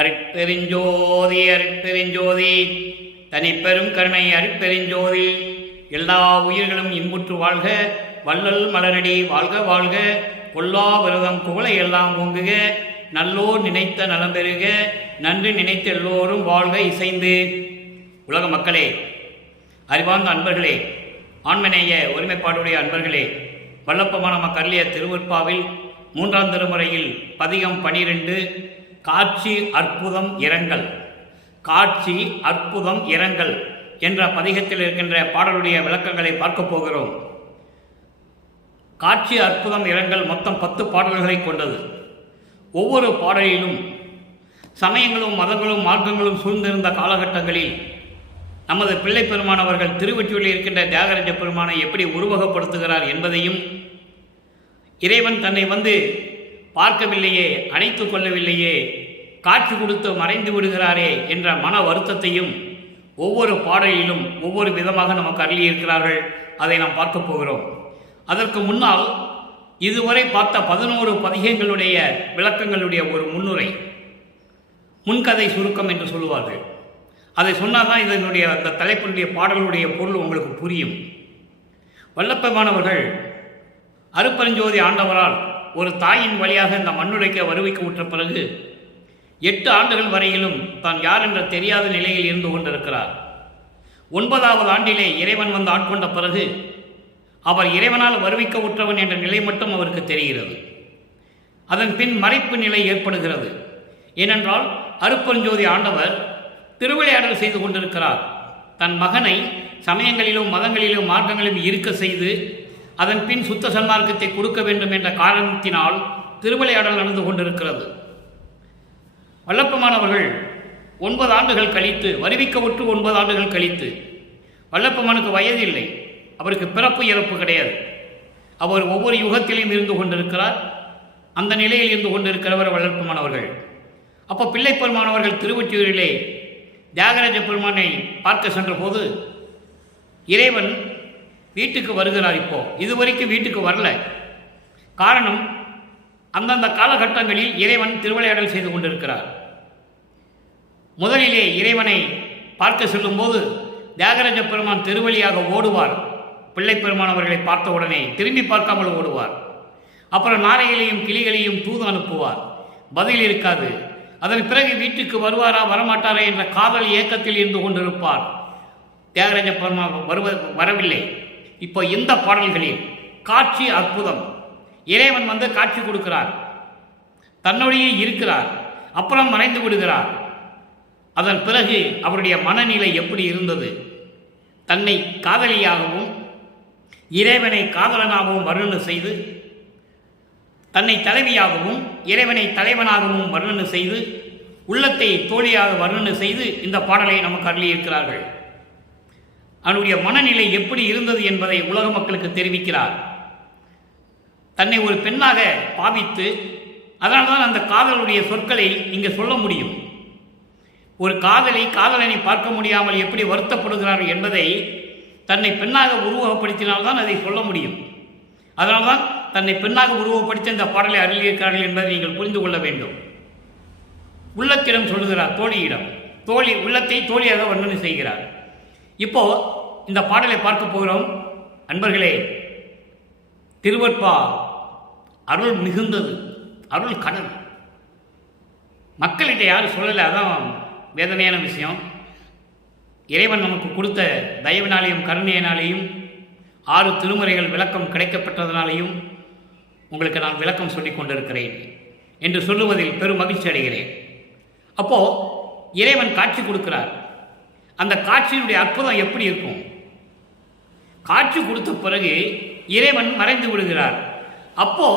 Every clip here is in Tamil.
அருட்பெருஞ்சோதி அருட்பெருஞ்சோதி தனிப்பெரும் கருணை அருட்பெருஞ்சோதி. எல்லா உயிர்களும் இன்புற்று வாழ்க, வள்ளல் மலரடி வாழ்க வாழ்க, கொல்லா விரதம் குவளை எல்லாம் ஓங்குக, நல்லோர் நினைத்த நலம் பெறுக, நன்று நினைத்த எல்லோரும் வாழ்க இசைந்து. உலக மக்களே, அறிவார்ந்த அன்பர்களே, ஆண்மநேய ஒருமைப்பாடுடைய அன்பர்களே, வல்லப்பமான மக்களிய திருவற்பாவில் 3ஆம் திருமுறையில் பதிகம் 12 காட்சி அற்புதம் இரங்கல், காட்சி அற்புதம் இரங்கல் என்ற பதிகத்தில் இருக்கின்ற பாடலுடைய விளக்கங்களை பார்க்க போகிறோம். காட்சி அற்புதம் இரங்கல் மொத்தம் 10 பாடல்களை கொண்டது. ஒவ்வொரு பாடலிலும் சமயங்களும் மதங்களும் மார்க்கங்களும் சூழ்ந்திருந்த காலகட்டங்களில் நமது பிள்ளை பெருமானவர்கள் திருவொற்றியூரில் இருக்கின்ற தியாகராஜ பெருமானை எப்படி உருவகப்படுத்துகிறார் என்பதையும், இறைவன் தன்னை பார்க்கவில்லையே, அணைத்து கொள்ளவில்லையே, காட்சி கொடுத்து மறைந்து விடுகிறாரே என்ற மன வருத்தத்தையும் ஒவ்வொரு பாடலிலும் ஒவ்வொரு விதமாக நமக்கு அருளியிருக்கிறார்கள். அதை நாம் பார்க்க போகிறோம். அதற்கு முன்னால் இதுவரை பார்த்த 11 பதிகங்களுடைய விளக்கங்களுடைய ஒரு முன்னுரை, முன்கதை சுருக்கம் என்று சொல்லுவார்கள். அதை சொன்னால்தான் இதனுடைய அந்த தலைப்பினுடைய பாடல்களுடைய பொருள் உங்களுக்கு புரியும். வல்லப்பெருமானவர்கள் அருட்பெருஞ்சோதி ஆண்டவரால் ஒரு தாயின் வழியாக இந்த மண்ணுடைக்க வருவிக்க உற்ற பிறகு 8 ஆண்டுகள் வரையிலும் தான் யார் என்ற தெரியாத நிலையில் இருந்து கொண்டிருக்கிறார். 9வது ஆண்டிலே இறைவன் ஆட்கொண்ட பிறகு அவர் இறைவனால் வருவிக்க உற்றவன் என்ற நிலை மட்டும் அவருக்கு தெரிகிறது. அதன் பின் மறைப்பு நிலை ஏற்படுகிறது. ஏனென்றால் அருட்பெருஞ்சோதி ஆண்டவர் திருவிளையாடல் செய்து கொண்டிருக்கிறார். தன் மகனை சமயங்களிலும் மதங்களிலும் மார்க்கங்களிலும் இருக்க செய்து அதன் பின் சுத்த சன்மார்க்கத்தை கொடுக்க வேண்டும் என்ற காரணத்தினால் திருவிளையாடல் நடந்து கொண்டிருக்கிறது. வல்லப்பெருமானவர்கள் 9 ஆண்டுகள் கழித்து, வருவிக்க உற்று 9 ஆண்டுகள் கழித்து, வல்லப்பெருமானுக்கு வயது இல்லை, அவருக்கு பிறப்பு இறப்பு கிடையாது. அவர் ஒவ்வொரு யுகத்திலும் இருந்து கொண்டிருக்கிறார். அந்த நிலையில் இருந்து கொண்டிருக்கிறவர் வல்லப்பெருமானவர்கள். அப்போ பிள்ளை பெருமானவர்கள் திருவொற்றியூரிலே தியாகராஜ பெருமானை பார்க்க சென்ற போது இறைவன் வீட்டுக்கு வருகிறார். இப்போ இதுவரைக்கும் வீட்டுக்கு வரல. காரணம், அந்தந்த காலகட்டங்களில் இறைவன் திருவிளையாடல் செய்து கொண்டிருக்கிறார். முதலிலே இறைவனை பார்க்க செல்லும்போது தியாகராஜ பெருமான் திருவழியாக ஓடுவார். பிள்ளை பெருமானவர்களை பார்த்த உடனே திரும்பி பார்க்காமல் ஓடுவார். அப்புறம் நாரைகளையும் கிளிகளையும் தூது அனுப்புவார். பதில் இருக்காது. அதன் பிறகு வீட்டுக்கு வருவாரா வரமாட்டாரா என்ற காதல் ஏக்கத்தில் இருந்து கொண்டிருப்பார். தியாகராஜ பெருமான் வரவில்லை. இப்போ இந்த பாடல்களில் காட்சி அற்புதம், இறைவன் காட்சி கொடுக்கிறார், தன்னுடைய இருக்கிறார், அப்புறம் மறைந்து விடுகிறார். அதன் பிறகு அவருடைய மனநிலை எப்படி இருந்தது? தன்னை காதலியாகவும் இறைவனை காதலனாகவும் வர்ணனை செய்து, தன்னை தலைவியாகவும் இறைவனை தலைவனாகவும் வர்ணனை செய்து, உள்ளத்தை தோழியாக வர்ணனை செய்து இந்த பாடலை நமக்கு அருளியிருக்கிறார்கள். அவனுடைய மனநிலை எப்படி இருந்தது என்பதை உலக மக்களுக்கு தெரிவிக்கிறார். தன்னை ஒரு பெண்ணாக பாவித்து, அதனால்தான் அந்த காதலுடைய சொற்களை இங்கே சொல்ல முடியும். ஒரு காதலனை பார்க்க முடியாமல் எப்படி வருத்தப்படுகிறார்கள் என்பதை தன்னை பெண்ணாக உருவகப்படுத்தினால்தான் அதை சொல்ல முடியும். அதனால்தான் தன்னை பெண்ணாக உருவப்படுத்தி இந்த பாடலை அருளியிருக்கிறார்கள் என்பதை நீங்கள் புரிந்து கொள்ள வேண்டும். உள்ளத்திடம் சொல்லுகிறார், தோழியிடம். உள்ளத்தை தோழியாக வர்ணனை செய்கிறார். இப்போ இந்த பாடலை பார்க்க போகிறோம். அன்பர்களே, திருவற்பா அருள் மிகுந்தது, அருள் கடல். மக்கள்கிட்ட யாரும் சொல்லலை, அதான் வேதனையான விஷயம். இறைவன் நமக்கு கொடுத்த தயவினாலேயும் கருணையினாலேயும் 6 திருமுறைகள் விளக்கம் கிடைக்கப்பட்டதனாலேயும் உங்களுக்கு நான் விளக்கம் சொல்லிக் கொண்டிருக்கிறேன் என்று சொல்லுவதில் பெரும் மகிழ்ச்சி அடைகிறேன். அப்போது இறைவன் காட்சி கொடுக்கிறார். அந்த காட்சியினுடைய அற்புதம் எப்படி இருக்கும்? காட்சி கொடுத்த பிறகு இறைவன் மறைந்து விடுகிறார். அப்போ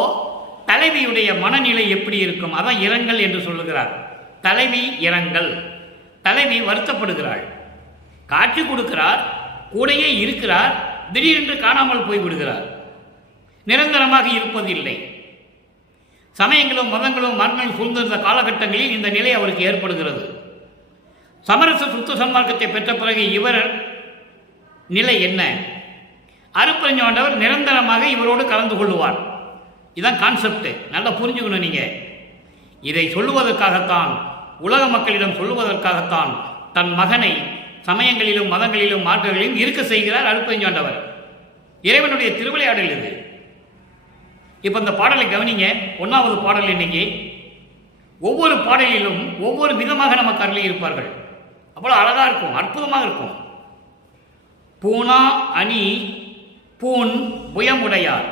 தலைவியுடைய மனநிலை எப்படி இருக்கும்? அதான் இரங்கல் என்று சொல்லுகிறார். தலைவி இரங்கல். தலைவி வருத்தப்படுகிறாள். காட்சி கொடுக்கிறார், கூடையே இருக்கிறார், திடீரென்று காணாமல் போய்விடுகிறார். நிரந்தரமாக இருப்பதில்லை. சமயங்களும் மதங்களும் மரணங்களும் சூழ்ந்திருந்த காலகட்டங்களில் இந்த நிலை அவருக்கு ஏற்படுகிறது. சமரச சுத்த சன்மார்க்கத்தை பெற்ற பிறகு இவர் நிலை என்ன? அருட்பெருஞ்சாண்டவர் நிரந்தரமாக இவரோடு கலந்து கொள்ளுவார். இதுதான் கான்செப்ட். நல்லா புரிஞ்சுக்கணும். நீங்கள் இதை சொல்லுவதற்காகத்தான் உலக மக்களிடம் சொல்லுவதற்காகத்தான் தன் மகனை சமயங்களிலும் மதங்களிலும் மார்க்கங்களிலும் இருக்க செய்கிறார் அருட்பெருஞ்சாண்டவர். இறைவனுடைய திருவிளையாடல் இது. இப்போ இந்த பாடலை கவனிங்க. 1வது பாடல் இன்னைக்கு ஒவ்வொரு பாடலிலும் ஒவ்வொரு விதமாக நமக்கு அருளி இருப்பார்கள். அவ்வளோ அழகா இருக்கும், அற்புதமாக இருக்கும். பூனா அணி பூன் புயமுடையார்,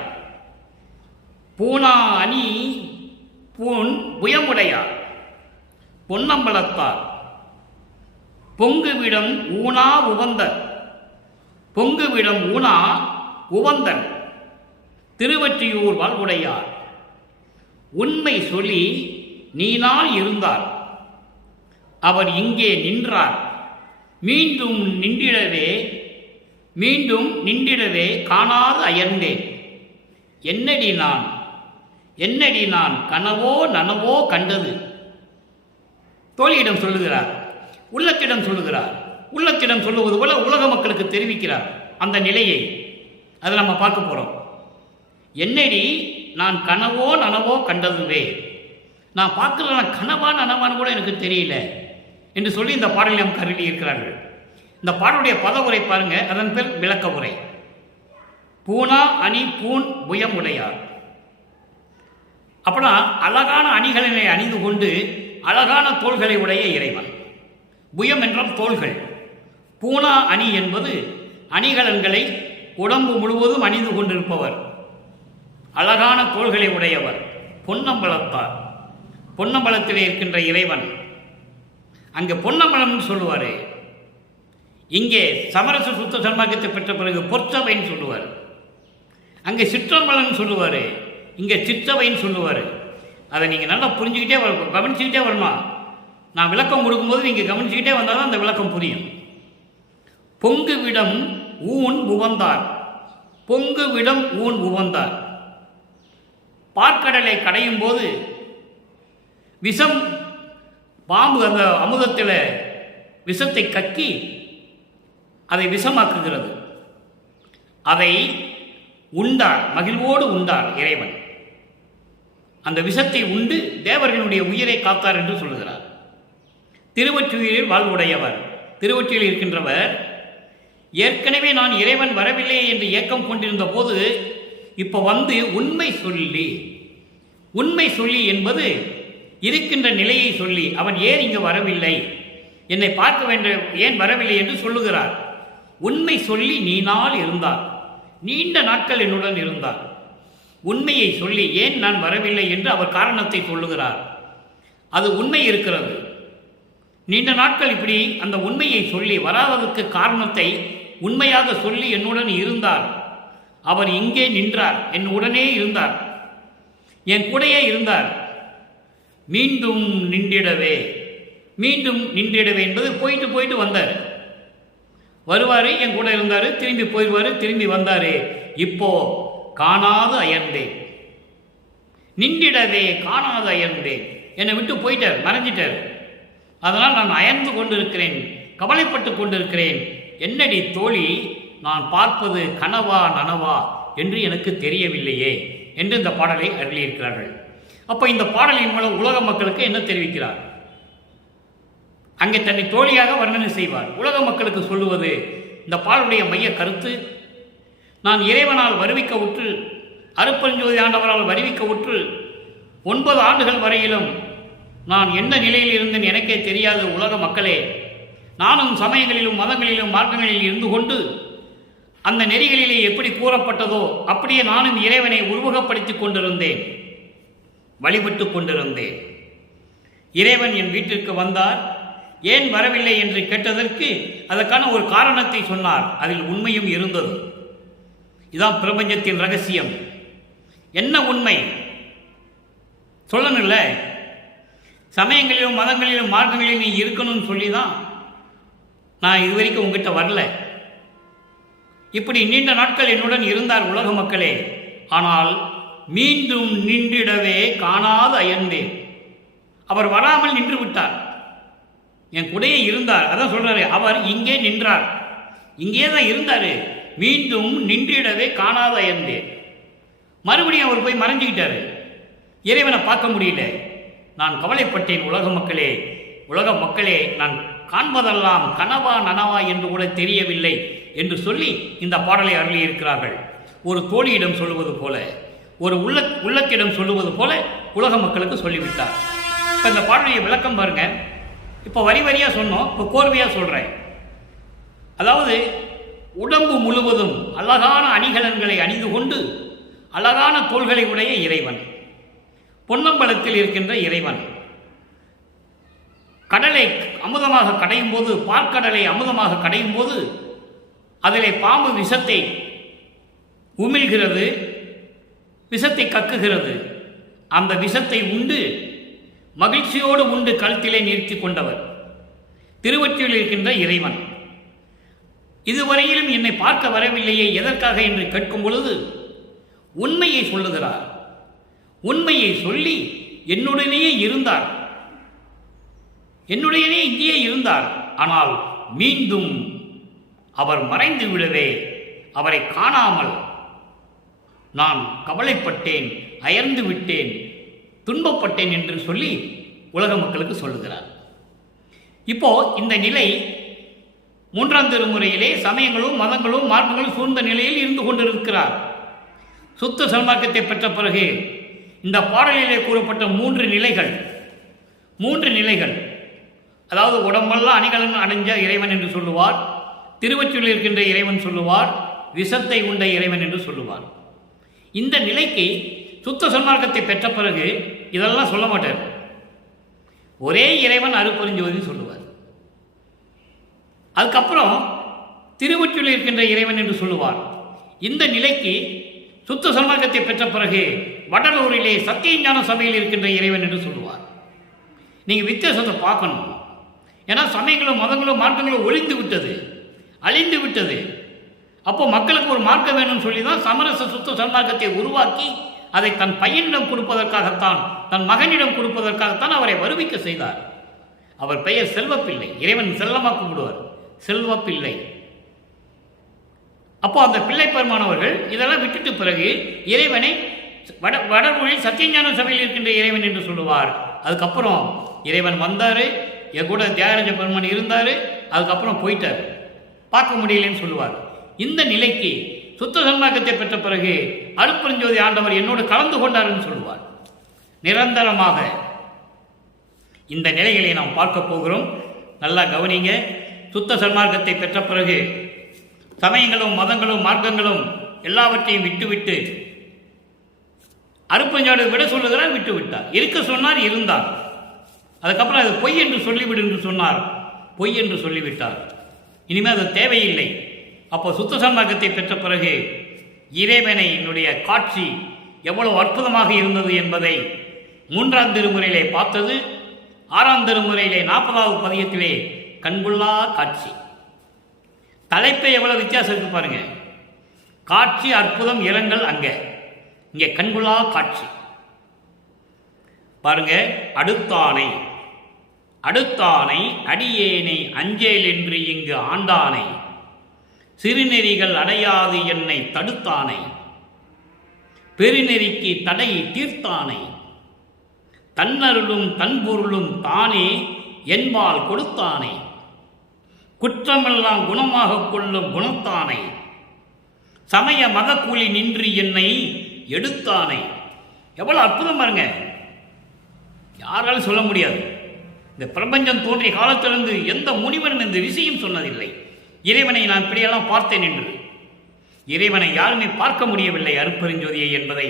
பூனா அணி பூன் புயமுடையார், பொன்னம்பலத்தார், பொங்குவிடம் ஊனா உவந்தர், பொங்குவிடம் ஊனா உவந்தன், திருவொற்றியூர் வாழ்வுடையார், உண்மை சொல்லி நீனால் இருந்தார், அவர் இங்கே நின்றார், மீண்டும் நின்றிடவே மீண்டும் நின்றிடவே காணாது அயர்ந்தேன், என்னடி நான் கனவோ நனவோ கண்டது. தோழியிடம் சொல்லுகிறார், உள்ளத்திடம் சொல்லுகிறார். உள்ளத்திடம் சொல்லுவது போல உலக மக்களுக்கு தெரிவிக்கிறார் அந்த நிலையை. அதை நம்ம பார்க்க போறோம். என்னடி நான் கனவோ நனவோ கண்டதுவே, நான் பார்க்கல, நான் கனவா நனவான்னு கூட எனக்கு தெரியல என்று சொல்லி இந்த பாடலை நமக்கு அருளி இருக்கிறார்கள். இந்த பாடலுடைய பத உரை பாருங்க, அதன் பேர் விளக்க உரை. பூனா அணி பூன் புயம் உடையார். அப்படின்னா அழகான அணிகளை அணிந்து கொண்டு அழகான தோள்களை உடைய இறைவன். புயம் என்றால் தோள்கள். பூனா அணி என்பது அணிகலன்களை உடம்பு முழுவதும் அணிந்து கொண்டிருப்பவர், அழகான தோள்களை உடையவர். பொன்னம்பலத்தார், பொன்னம்பலத்திலே இருக்கின்ற இறைவன். அங்கே பொன்னம்பலம் சொல்லுவார், இங்கே சமரச சுத்த சன்மார்க்கத்தை பெற்ற பிறகு பொற்சபைன்னு சொல்லுவார். அங்கே சிற்றம்பலம்னு சொல்லுவார், இங்கே சிற்றவைன்னு சொல்லுவார். அதை நீங்கள் நல்லா புரிஞ்சுக்கிட்டே கவனிச்சுக்கிட்டே வரணும். நான் விளக்கம் கொடுக்கும்போது நீங்கள் கவனிச்சுக்கிட்டே வந்தால் தான் அந்த விளக்கம் புரியும். பொங்குவிடம் ஊன் உவந்தார், பொங்குவிடம் ஊன் உவந்தார். பார்க்கடலை கடையும் போது விஷம், பாம்பு அந்த அமுதத்தில் விஷத்தை கக்கி அதை விஷமாக்குகிறது. அதை உண்டார், மகிழ்வோடு உண்டார் இறைவன். அந்த விஷத்தை உண்டு தேவர்களுடைய உயிரை காத்தார் என்று சொல்லுகிறார். திருவொற்றியூரில் வாழ்வுடையவர், திருவொற்றியில் இருக்கின்றவர். ஏற்கனவே நான் இறைவன் வரவில்லை என்று ஏக்கம் கொண்டிருந்த போது இப்போ வந்து உண்மை சொல்லி என்பது இருக்கின்ற நிலையை சொல்லி, அவன் ஏன் இங்கு வரவில்லை, என்னை பார்க்க வேண்டும், ஏன் வரவில்லை என்று சொல்லுகிறார். உண்மை சொல்லி நீனால் இருந்தார், நீண்ட நாட்கள் என்னுடன் இருந்தார். உண்மையை சொல்லி ஏன் நான் வரவில்லை என்று அவர் காரணத்தை சொல்லுகிறார். அது உண்மை இருக்கிறது. நீண்ட நாட்கள் இப்படி அந்த உண்மையை சொல்லி வராததற்கு காரணத்தை உண்மையாக சொல்லி என்னுடன் இருந்தார். அவர் இங்கே நின்றார், என் உடனே இருந்தார், என் கூடையே இருந்தார். மீண்டும் நின்றிடவே என்பது போயிட்டு வந்தார். வருவார், என் கூட இருந்தார், திரும்பி போயிடுவார், திரும்பி வந்தார். இப்போ காணாது அயர்ந்தேன், நின்றிடவே காணாது அயர்ந்தேன். என்னை விட்டு போயிட்டார், மறைஞ்சிட்டார். அதனால் நான் அயர்ந்து கொண்டிருக்கிறேன், கவலைப்பட்டு கொண்டிருக்கிறேன். என்னடி தோழி, நான் பார்ப்பது கனவா நனவா என்று எனக்கு தெரியவில்லையே என்று இந்த பாடலை அருளியிருக்கிறார்கள். அப்போ இந்த பாடலின் மூலம் உலக மக்களுக்கு என்ன தெரிவிக்கிறார்? அங்கே தன்னை தோழியாக வர்ணனை செய்வார். உலக மக்களுக்கு சொல்லுவது இந்த பாடலுடைய மைய கருத்து, நான் இறைவனால் வருவிக்க உற்று, அருட்பெருஞ்சோதி ஆண்டவரால் வருவிக்க உற்று 9 ஆண்டுகள் வரையிலும் நான் என்ன நிலையில் இருந்தேன் எனக்கே தெரியாத உலக மக்களே, நானும் சமயங்களிலும் மதங்களிலும் மார்க்கங்களில் இருந்து கொண்டு அந்த நெறிகளிலே எப்படி கூறப்பட்டதோ அப்படியே நானும் இறைவனை உருவகப்படுத்தி கொண்டிருந்தேன், வழிபட்டு கொண்டிருந்தேன். இறைவன் என் வீட்டிற்கு வந்தார், ஏன் வரவில்லை என்று கேட்டதற்கு அதற்கான ஒரு காரணத்தை சொன்னார். அதில் உண்மையும் இருந்தது. இதான் பிரபஞ்சத்தின் ரகசியம். என்ன உண்மை சொல்லணும்ல? சமயங்களிலும் மதங்களிலும் மார்க்கங்களிலும் நீ இருக்கணும்னு சொல்லி தான் நான் இதுவரைக்கும் உங்ககிட்ட வரல. இப்படி நீண்ட நாட்கள் என்னுடன் இருந்தார் உலக மக்களே. ஆனால் மீண்டும் நின்றிடவே காணாது அயர்ந்தேன். அவர் வராமல் நின்று விட்டார், என் கூடயே இருந்தார். அதான் சொல்றாரு, அவர் இங்கே நின்றார், இங்கே தான் இருந்தார். மீண்டும் நின்றிடவே காணாது அயர்ந்தேன். மறுபடியும் அவர் போய் மறைஞ்சுக்கிட்டாரு, இறைவனை பார்க்க முடியல. நான் கவலைப்பட்டேன் உலக மக்களே, உலக மக்களே, நான் காண்பதெல்லாம் கனவா நனவா என்று கூட தெரியவில்லை என்று சொல்லி இந்த பாடலை அருளியிருக்கிறார்கள். ஒரு தோழியிடம் சொல்லுவது போல, ஒரு உள்ளத்திடம் சொல்லுவது போல உலக மக்களுக்கு சொல்லிவிட்டார். இப்போ இந்த பாடலுடைய விளக்கம் பாருங்க. இப்போ வரி வரியாக சொன்னோம், இப்போ கோர்வையாக சொல்கிறேன். அதாவது உடம்பு முழுவதும் அழகான அணிகலன்களை அணிந்து கொண்டு அழகான தோள்களை உடைய இறைவன், பொன்னம்பலத்தில் இருக்கின்ற இறைவன், கடலை அமுதமாக கடையும் போது, பார்க்கடலை அமுதமாக கடையும் போது அதிலே பாம்பு விஷத்தை உமிழ்கிறது, விஷத்தை கக்குகிறது. அந்த விஷத்தை உண்டு மகிழ்ச்சியோடு உண்டு கழுத்திலே நிறுத்தி கொண்டவர் திருவொற்றியூரில் இருக்கின்ற இறைவன். இதுவரையிலும் என்னை பார்க்க வரவில்லையே, எதற்காக என்று கேட்கும் பொழுது உண்மையை சொல்லுகிறார். உண்மையை சொல்லி என்னுடனேயே இருந்தார், என்னுடனே இங்கேயே இருந்தார். ஆனால் மீண்டும் அவர் மறைந்து விடவே அவரை காணாமல் நான் கவலைப்பட்டேன், அயர்ந்து விட்டேன், துன்பப்பட்டேன் என்று சொல்லி உலக மக்களுக்கு சொல்லுகிறார். இப்போ இந்த நிலை மூன்றாம் திருமுறையிலே சமயங்களும் மதங்களும் மார்க்கங்களும் சூழ்ந்த நிலையில் இருந்து கொண்டிருக்கிறார். சுத்த சன்மார்க்கத்தை பெற்ற பிறகு இந்த பாடலிலே கூறப்பட்ட மூன்று நிலைகள், அதாவது உடம்பெல்லாம் அணிகலன் அடைஞ்ச இறைவன் என்று சொல்லுவார், திருவொற்றியூரில் இருக்கின்ற இறைவன் சொல்லுவார், விஷத்தை உண்ட இறைவன் என்று சொல்லுவார். இந்த நிலைக்கு சுத்த சன்மார்க்கத்தை பெற்ற பிறகு இதெல்லாம் சொல்ல மாட்டார். ஒரே இறைவன் அருட்பெருஞ்சோதி சொல்லுவார். அதுக்கப்புறம் திருவொற்றியூரில் இருக்கின்ற இறைவன் என்று சொல்லுவார். இந்த நிலைக்கு சுத்த சன்மார்க்கத்தை பெற்ற பிறகு வடலூரிலே சத்தியஞான சபையில் இருக்கின்ற இறைவன் என்று சொல்லுவார். நீங்கள் வித்தியாசத்தை பார்க்கணும். ஏன்னா சமயங்களும் மதங்களும் மார்க்கங்களும் ஒழிந்து விட்டது, அழிந்து விட்டது. அப்போ மக்களுக்கு ஒரு மார்க்கம் வேணும்னு சொல்லி தான் சமரச சுத்த சன்மார்க்கத்தை உருவாக்கி அதை தன் பையனிடம் கொடுப்பதற்காகத்தான், தன் மகனிடம் கொடுப்பதற்காகத்தான் அவரை வருவிக்க செய்தார். அவர் பெயர் செல்வப்பிள்ளை. இறைவன் செல்லமாக கூப்பிடுவார், செல்வப்பிள்ளை. அப்போ அந்த பிள்ளை பெருமானவர்கள் இதெல்லாம் விட்டுட்டு பிறகு இறைவனை வடமொழியில் சத்தியஞான சபையில் இருக்கின்ற இறைவன் என்று சொல்லுவார். அதுக்கப்புறம் இறைவன் வந்தார், என் கூட தியாகராஜ பெருமான் இருந்தார், அதுக்கப்புறம் போயிட்டார், பார்க்க முடியலன்னு சொல்லுவார். இந்த நிலைக்கு சுத்த சன்மார்க்கத்தை பெற்ற பிறகு அருட்பெருஞ்சோதி ஆண்டவர் என்னோடு கலந்து கொண்டார்னு சொல்லுவார். நிரந்தரமாக இந்த நிலைகளை நாம் பார்க்க போகிறோம். நல்லா கவனிங்க. சுத்த சன்மார்க்கத்தை பெற்ற பிறகு சமயங்களும் மதங்களும் மார்க்கங்களும் எல்லாவற்றையும் விட்டுவிட்டு அருட்பெருஞ்சோதி விட சொல்லுகிறார், விட்டு விட்டார். இருக்க சொன்னார், இருந்தார். அதுக்கப்புறம் அது பொய் என்று சொல்லிவிடு என்று சொன்னார், பொய் என்று சொல்லிவிட்டார். இனிமேல் அது தேவையில்லை. அப்போ சுத்த சன்மார்க்கத்தை பெற்ற பிறகு இறைவனை என்னுடைய காட்சி எவ்வளவு அற்புதமாக இருந்தது என்பதை மூன்றாம் திருமுறையிலே பார்த்தது. ஆறாம் திருமுறையிலே 40வது பதியத்திலே கண்கொள்ளா காட்சி. தலைப்பை எவ்வளவு வித்தியாசம் இருக்கு பாருங்க. காட்சி அற்புதம் இரங்கல் அங்கே, இங்கே கண்கொள்ளா காட்சி பாருங்க. அடுத்தானை அடுத்தானை அடியேனை அஞ்சேல் என்று இங்கு ஆண்டானை, சிறுநெறிகள் அடையாது என்னை தடுத்தானை, பெருநெறிக்கு தடையை தீர்த்தானை, தன்னருளும் தன்பொருளும் தானே என்பால் கொடுத்தானை, குற்றமெல்லாம் குணமாக கொள்ளும் குணத்தானை, சமய மத கூலி நின்று என்னை எடுத்தானை. எவ்வளவு அற்புதம் பாருங்க. யாராலும் சொல்ல முடியாது. இந்த பிரபஞ்சம் தோன்றிய காலத்திலிருந்து எந்த முனிவனும் இந்த விஷயம் சொன்னதில்லை. இறைவனை நான் இப்படியெல்லாம் பார்த்தேன் என்று. இறைவனை யாருமே பார்க்க முடியவில்லை அருட்பெருஞ்சோதியை என்பதை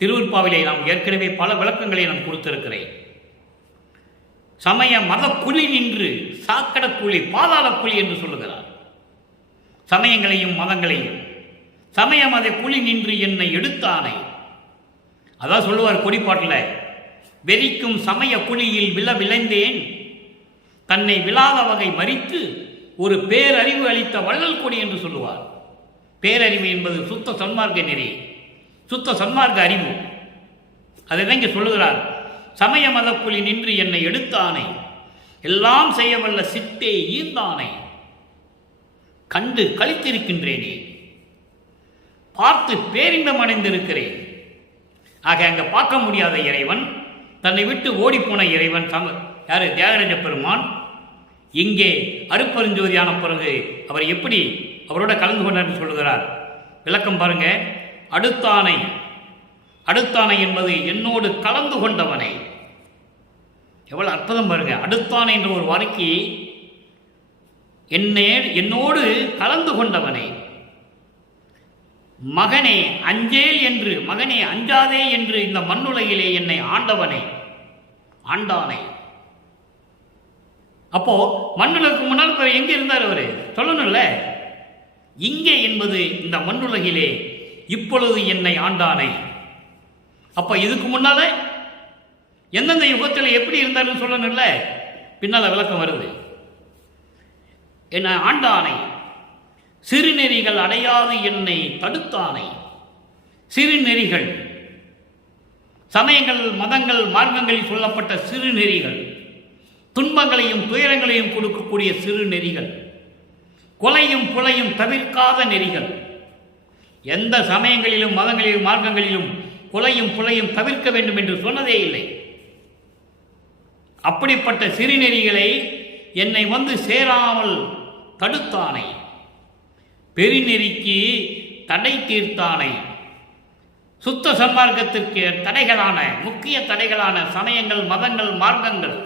திருவருட்பாவிலே நாம் ஏற்கனவே பல விளக்கங்களை நான் கொடுத்திருக்கிறேன். சமய மத குழி நின்று சாக்கட குழி, பாதாள குழி என்று சொல்லுகிறார். சமயங்களையும் மதங்களையும் சமய மத குழி நின்று என்னை எடுத்தானை. அதான் சொல்லுவார் கொடிப்பாட்டில், வெறிக்கும் சமய குழியில் விளைந்தேன், தன்னை விழாத வகை மறித்து ஒரு பேரறிவு அளித்த வள்ளல் கொடி என்று சொல்லுவார். பேரறிவு என்பது சுத்த சன்மார்க்க நெறி, சுத்த சன்மார்க்க அறிவு. அதை தான் இங்கே சொல்லுகிறார். சமய மதக்குழி நின்று என்னை எடுத்தானை, எல்லாம் செய்யவல்ல சிட்டே ஈந்தானை, கண்டு கழித்திருக்கின்றேனே, பார்த்து பேரின்பம் அடைந்திருக்கிறேன். ஆக அங்கே பார்க்க முடியாத இறைவன், தன்னை விட்டு ஓடிப்போன இறைவன், யார்? தியாகராஜ பெருமான். இங்கே அருட்பெருஞ்சோதியான பிறகு அவர் எப்படி அவரோட கலந்து கொண்டார் சொல்லுகிறார். விளக்கம் பாருங்க. அடுத்தானை, அடுத்தானை என்பது என்னோடு கலந்து கொண்டவனை. எவ்வளவு அற்புதம் பாருங்க. அடுத்தானை என்ற ஒரு வார்த்தைக்கு என்னோடு கலந்து கொண்டவனை. மகனே அஞ்சேல் என்று, மகனே அஞ்சாதே என்று இந்த மண்ணுலகிலே என்னை ஆண்டவனை, ஆண்டானை. அப்போ மண்ணுலகுக்கு முன்னால் எங்க இருந்தார் அவரு? சொல்லணும்ல. இங்கே என்பது இந்த மண்ணுலகிலே இப்பொழுது என்னை ஆண்டானை. அப்ப இதுக்கு முன்னால எந்தெந்த யுகத்தில் எப்படி இருந்தாருன்னு சொல்லணும்ல. பின்னால விளக்கம் வருது. என்ன ஆண்டானை, சிறுநெறிகள் அடையாது என்னை தடுத்தானை. சிறுநெறிகள், சமயங்கள், மதங்கள், மார்க்கங்களில் சொல்லப்பட்ட சிறுநெறிகள், துன்பங்களையும் துயரங்களையும் கொடுக்கக்கூடிய சிறுநெறிகள், கொலையும் புலையும் தவிர்க்காத நெறிகள். எந்த சமயங்களிலும் மதங்களிலும் மார்க்கங்களிலும் கொலையும் புலையும் தவிர்க்க வேண்டும் என்று சொன்னதே இல்லை. அப்படிப்பட்ட சிறுநெறிகளை என்னை வந்து சேராமல் தடுத்தானை. பெருநெறிக்கு தடை தீர்த்தானை. சுத்த சன்மார்க்கத்திற்கு தடைகளான, முக்கிய தடைகளான சமயங்கள், மதங்கள், மார்க்கங்கள்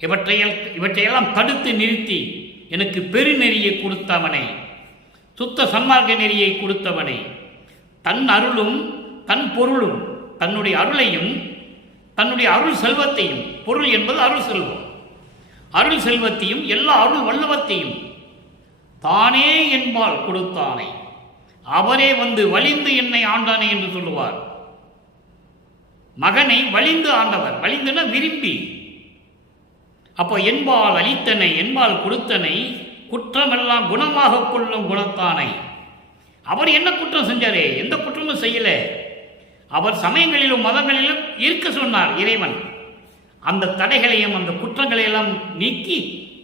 இவற்றையெல்லாம் தடுத்து நிறுத்தி எனக்கு பெருநெறியை கொடுத்தவனை, சுத்த சன்மார்க்க நெறியை கொடுத்தவனை, தன் அருளும் தன் பொருளும், தன்னுடைய அருளையும் தன்னுடைய அருள் செல்வத்தையும், பொருள் என்பது அருள் செல்வம், அருள் செல்வத்தையும் எல்லா அருள் வல்லவத்தையும் தானே என்பால் கொடுத்தானை. அவரே வந்து வலிந்து என்னை ஆண்டானே என்று சொல்லுவார். மகனை வலிந்து ஆண்டவர். வலிந்துன விரும்பி. அப்போ என்பால் அளித்தனை, என்பால் கொடுத்தனை, குற்றமெல்லாம் குணமாக கொள்ளும் குணத்தானை. அவர் என்ன குற்றம் செஞ்சாரே? எந்த குற்றமும் செய்யல. அவர் சமயங்களிலும் மதங்களிலும் இருக்க சொன்னார் இறைவன். அந்த தடைகளையும் அந்த குற்றங்களையெல்லாம் நீக்கி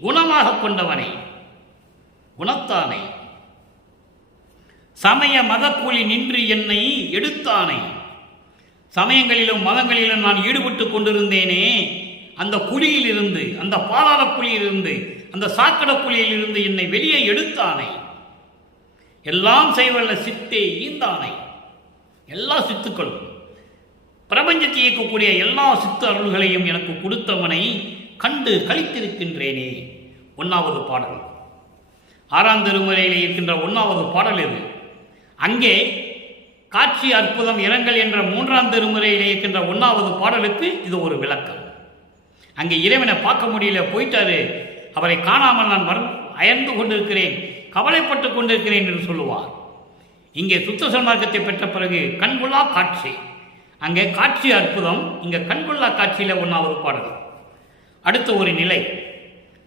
குணமாக கொண்டவனை, குணத்தானை. சமய மத கூலி நின்று என்னை எடுத்தானை. சமயங்களிலும் மதங்களிலும் நான் ஈடுபட்டு கொண்டிருந்தேனே, அந்த குழியிலிருந்து, அந்த பாதாள குழியிலிருந்து, அந்த சாக்கடை குழியிலிருந்து என்னை வெளியே எடுத்தானை. எல்லாம் செய்வல்ல சித்தே ஈந்தானை. எல்லா சித்துக்களும், பிரபஞ்சத்தை இயக்கக்கூடிய எல்லா சித்து அருள்களையும் எனக்கு கொடுத்தவனை கண்டு கழித்திருக்கின்றேனே. 1வது பாடல், 6ஆம் திருமுறையில் இருக்கின்ற 1வது பாடல் இது. அங்கே காட்சி அற்புதம் இரங்கல் என்ற 3ஆம் திருமுறையில் இருக்கின்ற 1வது பாடலுக்கு இது ஒரு விளக்கம். அங்கே இறைவனை பார்க்க முடியல, போயிட்டாரு, அவரை காணாமல் நான் அயர்ந்து கொண்டிருக்கிறேன், கவலைப்பட்டு கொண்டிருக்கிறேன் என்று சொல்லுவார். இங்கே சுத்த சன்மார்க்கத்தை பெற்ற பிறகு கண்கொள்ளா காட்சி. அங்கே காட்சி அற்புதம், இங்கே கண்கொள்ளா காட்சியில் 1வது பாடல். அடுத்த ஒரு நிலை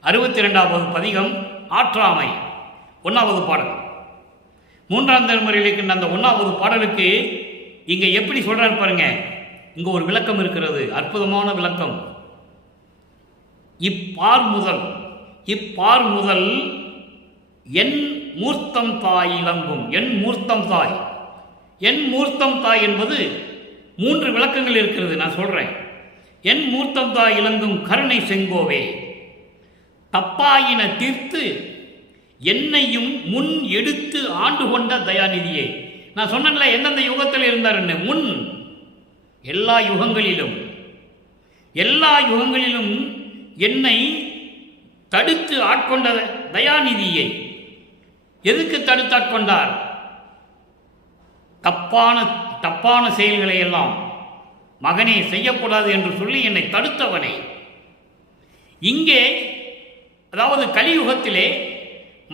62வது பதிகம் ஆற்றாமை 1வது பாடல். 3ஆம் திருமுறையில் இருக்கின்ற அந்த 1வது பாடலுக்கு இங்கே எப்படி சொல்றாரு பாருங்க. இங்கே ஒரு விளக்கம் இருக்கிறது, அற்புதமான விளக்கம். இப்பார் முதல் என் மூர்த்தம் தாய் இலங்கும். என் மூர்த்தம் தாய், என் மூர்த்தம் தாய் என்பது 3 விளக்கங்கள் இருக்கிறது, நான் சொல்றேன். என் மூர்த்தம் தாய் இலங்கும் கருணை செங்கோவே, தப்பாயின தீர்த்து என்னையும் முன் எடுத்து ஆண்டு கொண்ட தயாநிதியே. நான் சொன்னேன்ல எந்தெந்த யுகத்தில் இருந்தாருன்னு. முன் எல்லா யுகங்களிலும் என்னை தடுத்து ஆட்கொண்ட தயாநிதியை. எதுக்கு தடுத்து ஆட்கொண்டார்? தப்பான செயல்களை எல்லாம் மகனே செய்யக்கூடாது என்று சொல்லி என்னை தடுத்தவனை. இங்கே அதாவது கலியுகத்திலே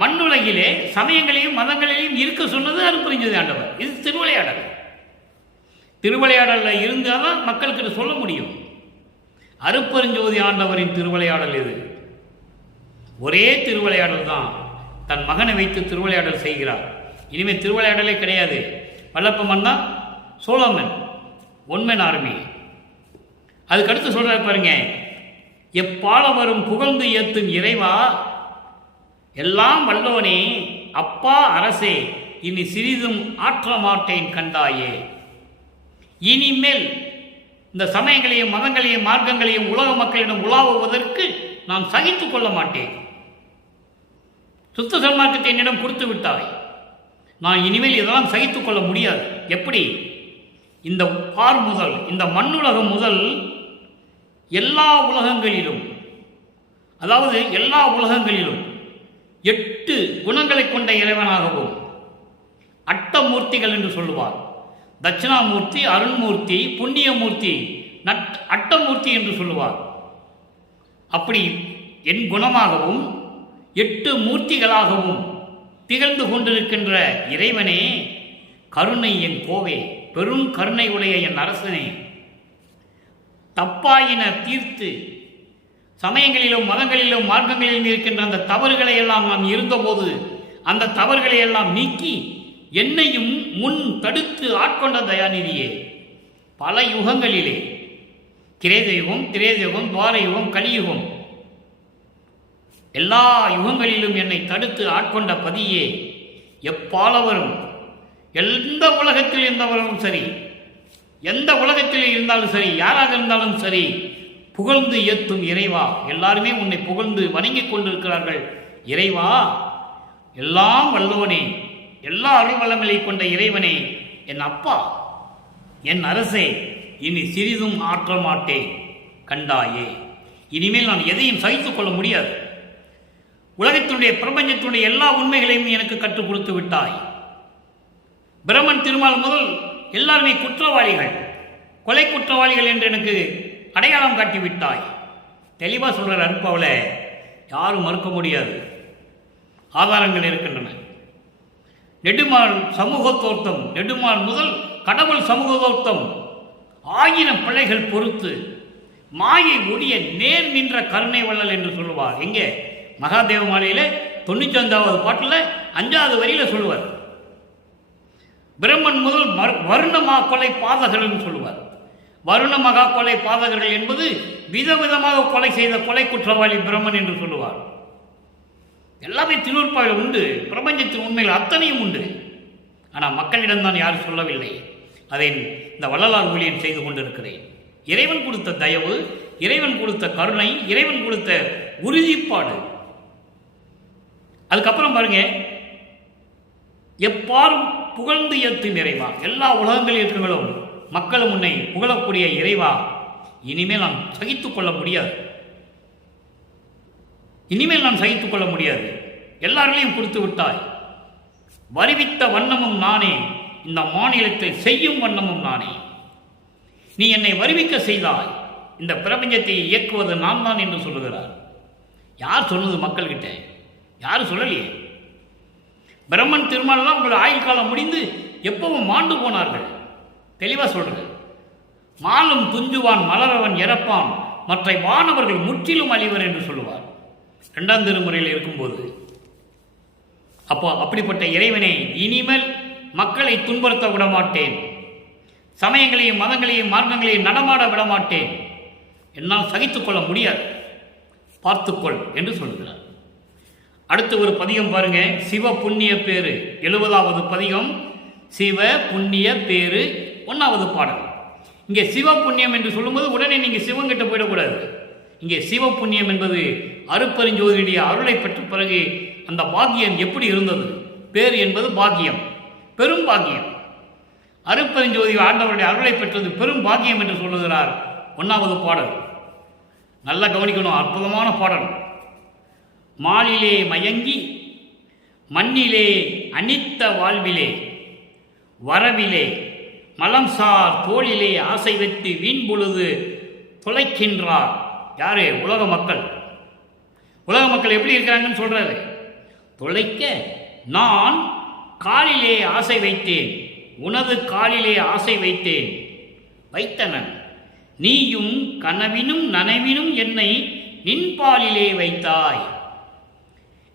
மண்ணுலகிலே சமயங்களையும் மதங்களையும் இருக்க சொன்னது அருட்பெருஞ்சோதி ஆண்டவர். இது திருவிளையாடல். திருவிளையாடலில் இருந்தால் தான் மக்களுக்கு சொல்ல முடியும். அருட்பெருஞ்சோதி ஆண்டவரின் திருவிளையாடல் இது. ஒரே திருவிளையாடல் தான். தன் மகனை வைத்து திருவிளையாடல் செய்கிறார். இனிமேல் திருவிளையாடலே கிடையாது. வல்லப்ப மன்னா சோலோமன், ஒன்மன் ஆர்மி. அதுக்கடுத்து சொல்றாரு பாருங்க, எப்பாலவரும் புகழ்ந்து ஏத்தும் இறைவா, எல்லாம் வல்லோனே, அப்பா அரசே, இனி சிறிதும் ஆற்ற மாட்டேன் கண்டாயே. இனிமேல் இந்த சமயங்களையும் மதங்களையும் மார்க்கங்களையும் உலக மக்களிடம் உலாவுவதற்கு நான் சகித்துக் கொள்ள மாட்டேன். சுத்த சன்மார்க்கத்தை என்னிடம் கொடுத்து விட்டாய். நான் இனிமேல் இதெல்லாம் சகித்துக் கொள்ள முடியாது. எப்படி? இந்த பார் முதல், இந்த மண்ணுலகம் முதல் எல்லா உலகங்களிலும், அதாவது எல்லா உலகங்களிலும் 8 குணங்களை கொண்ட இறைவனாகவும், அட்டமூர்த்திகள் என்று சொல்லுவார். தட்சிணாமூர்த்தி, அருண்மூர்த்தி, புண்ணியமூர்த்தி, அட்டமூர்த்தி என்று சொல்லுவார். அப்படி என் குணமாகவும் 8 மூர்த்திகளாகவும் திகழ்ந்து கொண்டிருக்கின்ற இறைவனே, கருணை என் கோவே, பெரும் கருணை உடைய என் அரசனே, தப்பாயின தீர்த்து சமயங்களிலும் மதங்களிலும் மார்க்கங்களிலும் இருக்கின்ற அந்த தவறுகளை எல்லாம் நாம் இருந்தபோது அந்த தவறுகளை எல்லாம் நீக்கி என்னையும் முன் தடுத்து ஆட்கொண்ட தயாநிதியே, பல யுகங்களிலே, கிரேதயுகம், திரேதயுகம், துவாரயுகம், கலியுகம், எல்லா யுகங்களிலும் என்னை தடுத்து ஆட்கொண்ட பதியே, எப்பாலவரும் எந்த உலகத்தில் இருந்தவரும் சரி, எந்த உலகத்தில் இருந்தாலும் சரி, யாராக இருந்தாலும் சரி, புகழ்ந்து ஏத்தும் இறைவா, எல்லாருமே உன்னை புகழ்ந்து வணங்கிக் கொண்டிருக்கிறார்கள். இறைவா, எல்லாம் வல்லவனே, எல்லா அருள்வளங்களை கொண்ட இறைவனே, என் அப்பா, என் அரசே, இனி சிறிதும் ஆற்ற மாட்டேன் கண்டாயே. இனிமேல் நான் எதையும் சகித்துக் கொள்ள முடியாது. உலகத்தினுடைய பிரபஞ்சத்தினுடைய எல்லா உண்மைகளையும் எனக்கு கற்றுக் கொடுத்து விட்டாய். பிரம்மன் திருமால் முதல் எல்லாருமே குற்றவாளிகள், கொலை குற்றவாளிகள் என்று எனக்கு அடையாளம் காட்டிவிட்டாய். தெளிவாக சொல்கிற அனுப்பாவில் யாரும் மறுக்க முடியாது. ஆதாரங்கள் இருக்கின்றன. நெடுமால் சமூகத்தோர்த்தம், நெடுமால் முதல் கடவுள் சமூகத்தோர்த்தம் 1000 பிழைகள் பொறுத்து மாயை ஒடிய நேர் நின்ற கருணை வள்ளல் என்று சொல்லுவார். எங்கே? மகாதேவ மாலையில் 95வது பாட்டில் 5வது வரியில் சொல்லுவார். பிரம்மன் முதல் வருணமா கொலை பாதகர்கள் சொல்லுவார். வருண மகா கொலை பாதகர்கள் என்பது விதவிதமாக கொலை செய்த கொலை குற்றவாளி பிரம்மன் என்று சொல்லுவார். எல்லாமே திருவருட்பாவில் உண்டு. பிரபஞ்சத்தின் உண்மைகள் அத்தனையும் உண்டு. ஆனால் மக்களிடம்தான் யாரும் சொல்லவில்லை. அதை இந்த வள்ளலார் ஊழியன் செய்து கொண்டிருக்கிறேன். இறைவன் கொடுத்த தயவு, இறைவன் கொடுத்த கருணை, இறைவன் கொடுத்த உறுதிப்பாடு. அதுக்கப்புறம் பாருங்க, எப்பாரும் புகழ்ந்து ஏத்தும் இறைவா, எல்லா உலகங்களில் இருக்கிறவங்களும் மக்களும் உன்னை புகழக்கூடிய இறைவா, இனிமேல் நான் சகித்துக் கொள்ள முடியாது. இனிமேல் நான் சகித்துக் கொள்ள முடியாது. எல்லாரையும் கொடுத்து விட்டாய். வருவித்த வண்ணமும் நானே, இந்த மாநிலத்தை செய்யும் வண்ணமும் நானே. நீ என்னை வருவிக்க செய்தாய். இந்த பிரபஞ்சத்தை இயக்குவது நான் தான் என்று சொல்லுகிறார். யார் சொன்னது? மக்கள்கிட்ட யாரும் சொல்லலையே. பிரம்மன் திருமாலாம் உங்கள் ஆயுள் காலம் முடிந்து எப்பவும் மாண்டு போனார்கள். தெளிவாக சொல்றது. மாலும் துஞ்சுவான், மலரவன் இறப்பான், மற்ற வானவர்கள் முற்றிலும் அழிவர் என்று சொல்லுவார் 2ஆம் திருமுறையில் இருக்கும்போது. அப்போ அப்படிப்பட்ட இறைவனை இனிமேல் மக்களை துன்புறுத்த விடமாட்டேன். சமயங்களையும் மதங்களையும் மார்க்கங்களையும் நடமாட விடமாட்டேன். என்னால் சகித்துக் கொள்ள முடியாது, பார்த்துக்கொள் என்று சொல்கிறார். அடுத்து ஒரு பதிகம் பாருங்க. சிவ புண்ணிய பேரு 70வது பதிகம். சிவ புண்ணிய பேரு 1வது பாடல். இங்கே சிவ புண்ணியம் என்று சொல்லும்போது உடனே நீங்கள் சிவங்கிட்ட போயிடக்கூடாது. இங்கே சிவ புண்ணியம் என்பது அருட்பெருஞ்சோதியுடைய அருளை பெற்ற பிறகு அந்த பாக்கியம் எப்படி இருந்தது? பேர் என்பது பாக்கியம், பெரும் பாக்கியம். அருட்பெருஞ்சோதி ஆண்டவருடைய அருளை பெற்றது பெரும் பாக்கியம் என்று சொல்லுகிறார் 1வது பாடல். நல்லா கவனிக்கணும், அற்புதமான பாடல். மாலிலே மயங்கி மண்ணிலே அனித்த வாழ்விலே வரவிலே மலம்சார் தோளிலே ஆசை வைத்து வீண் பொழுது தொலைக்கின்றார். யாரு? உலக மக்கள். உலக மக்கள் எப்படி இருக்கிறாங்கன்னு சொல்றாரு. தொலைக்க நான் காலிலே ஆசை வைத்தேன், உனது காலிலே ஆசை வைத்தேன், வைத்தனன் நீயும் கனவினும் நனவினும் என்னை நின்பாலிலே வைத்தாய்.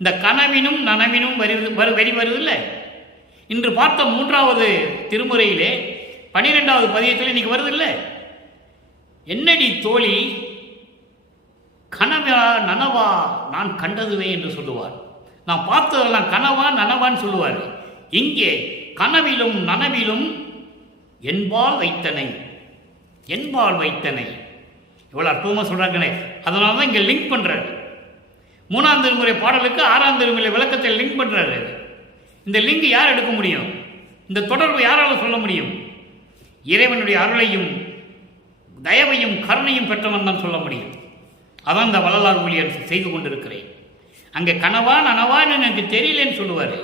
இந்த கனவினும் நனவினும் வரி வருதில்லை. இன்று பார்த்த 3வது திருமுறையிலே 12வது பதியத்தில் இன்னைக்கு வருதில்லை. என்னடி தோழி, கனவா நனவா நான் கண்டதுவே என்று சொல்லுவார். நான் பார்த்ததெல்லாம் கனவா நனவான்னு சொல்லுவார். இங்கே கனவிலும் நனவிலும் என்பால் வைத்தனை. என்பால் வைத்தனை. இவ்வளோ அற்புதமாக சொல்கிறாங்களே. அதனால தான் இங்கே லிங்க் பண்ணுறாரு. 3ஆம் திருமுறை பாடலுக்கு 6ஆம் திருமுறை விளக்கத்தை லிங்க் பண்ணுறாரு. இந்த லிங்க் யார் எடுக்க முடியும்? இந்த தொடர்பு யாரால் சொல்ல முடியும்? இறைவனுடைய அருளையும் தயவையும் கருணையும் பெற்றவன் தான் சொல்ல முடியும். அதான் இந்த வள்ளலார் ஊழியர் செய்து கொண்டிருக்கிறேன். அங்கே கனவா நனவான்னு எனக்கு தெரியலன்னு சொல்லுவார்.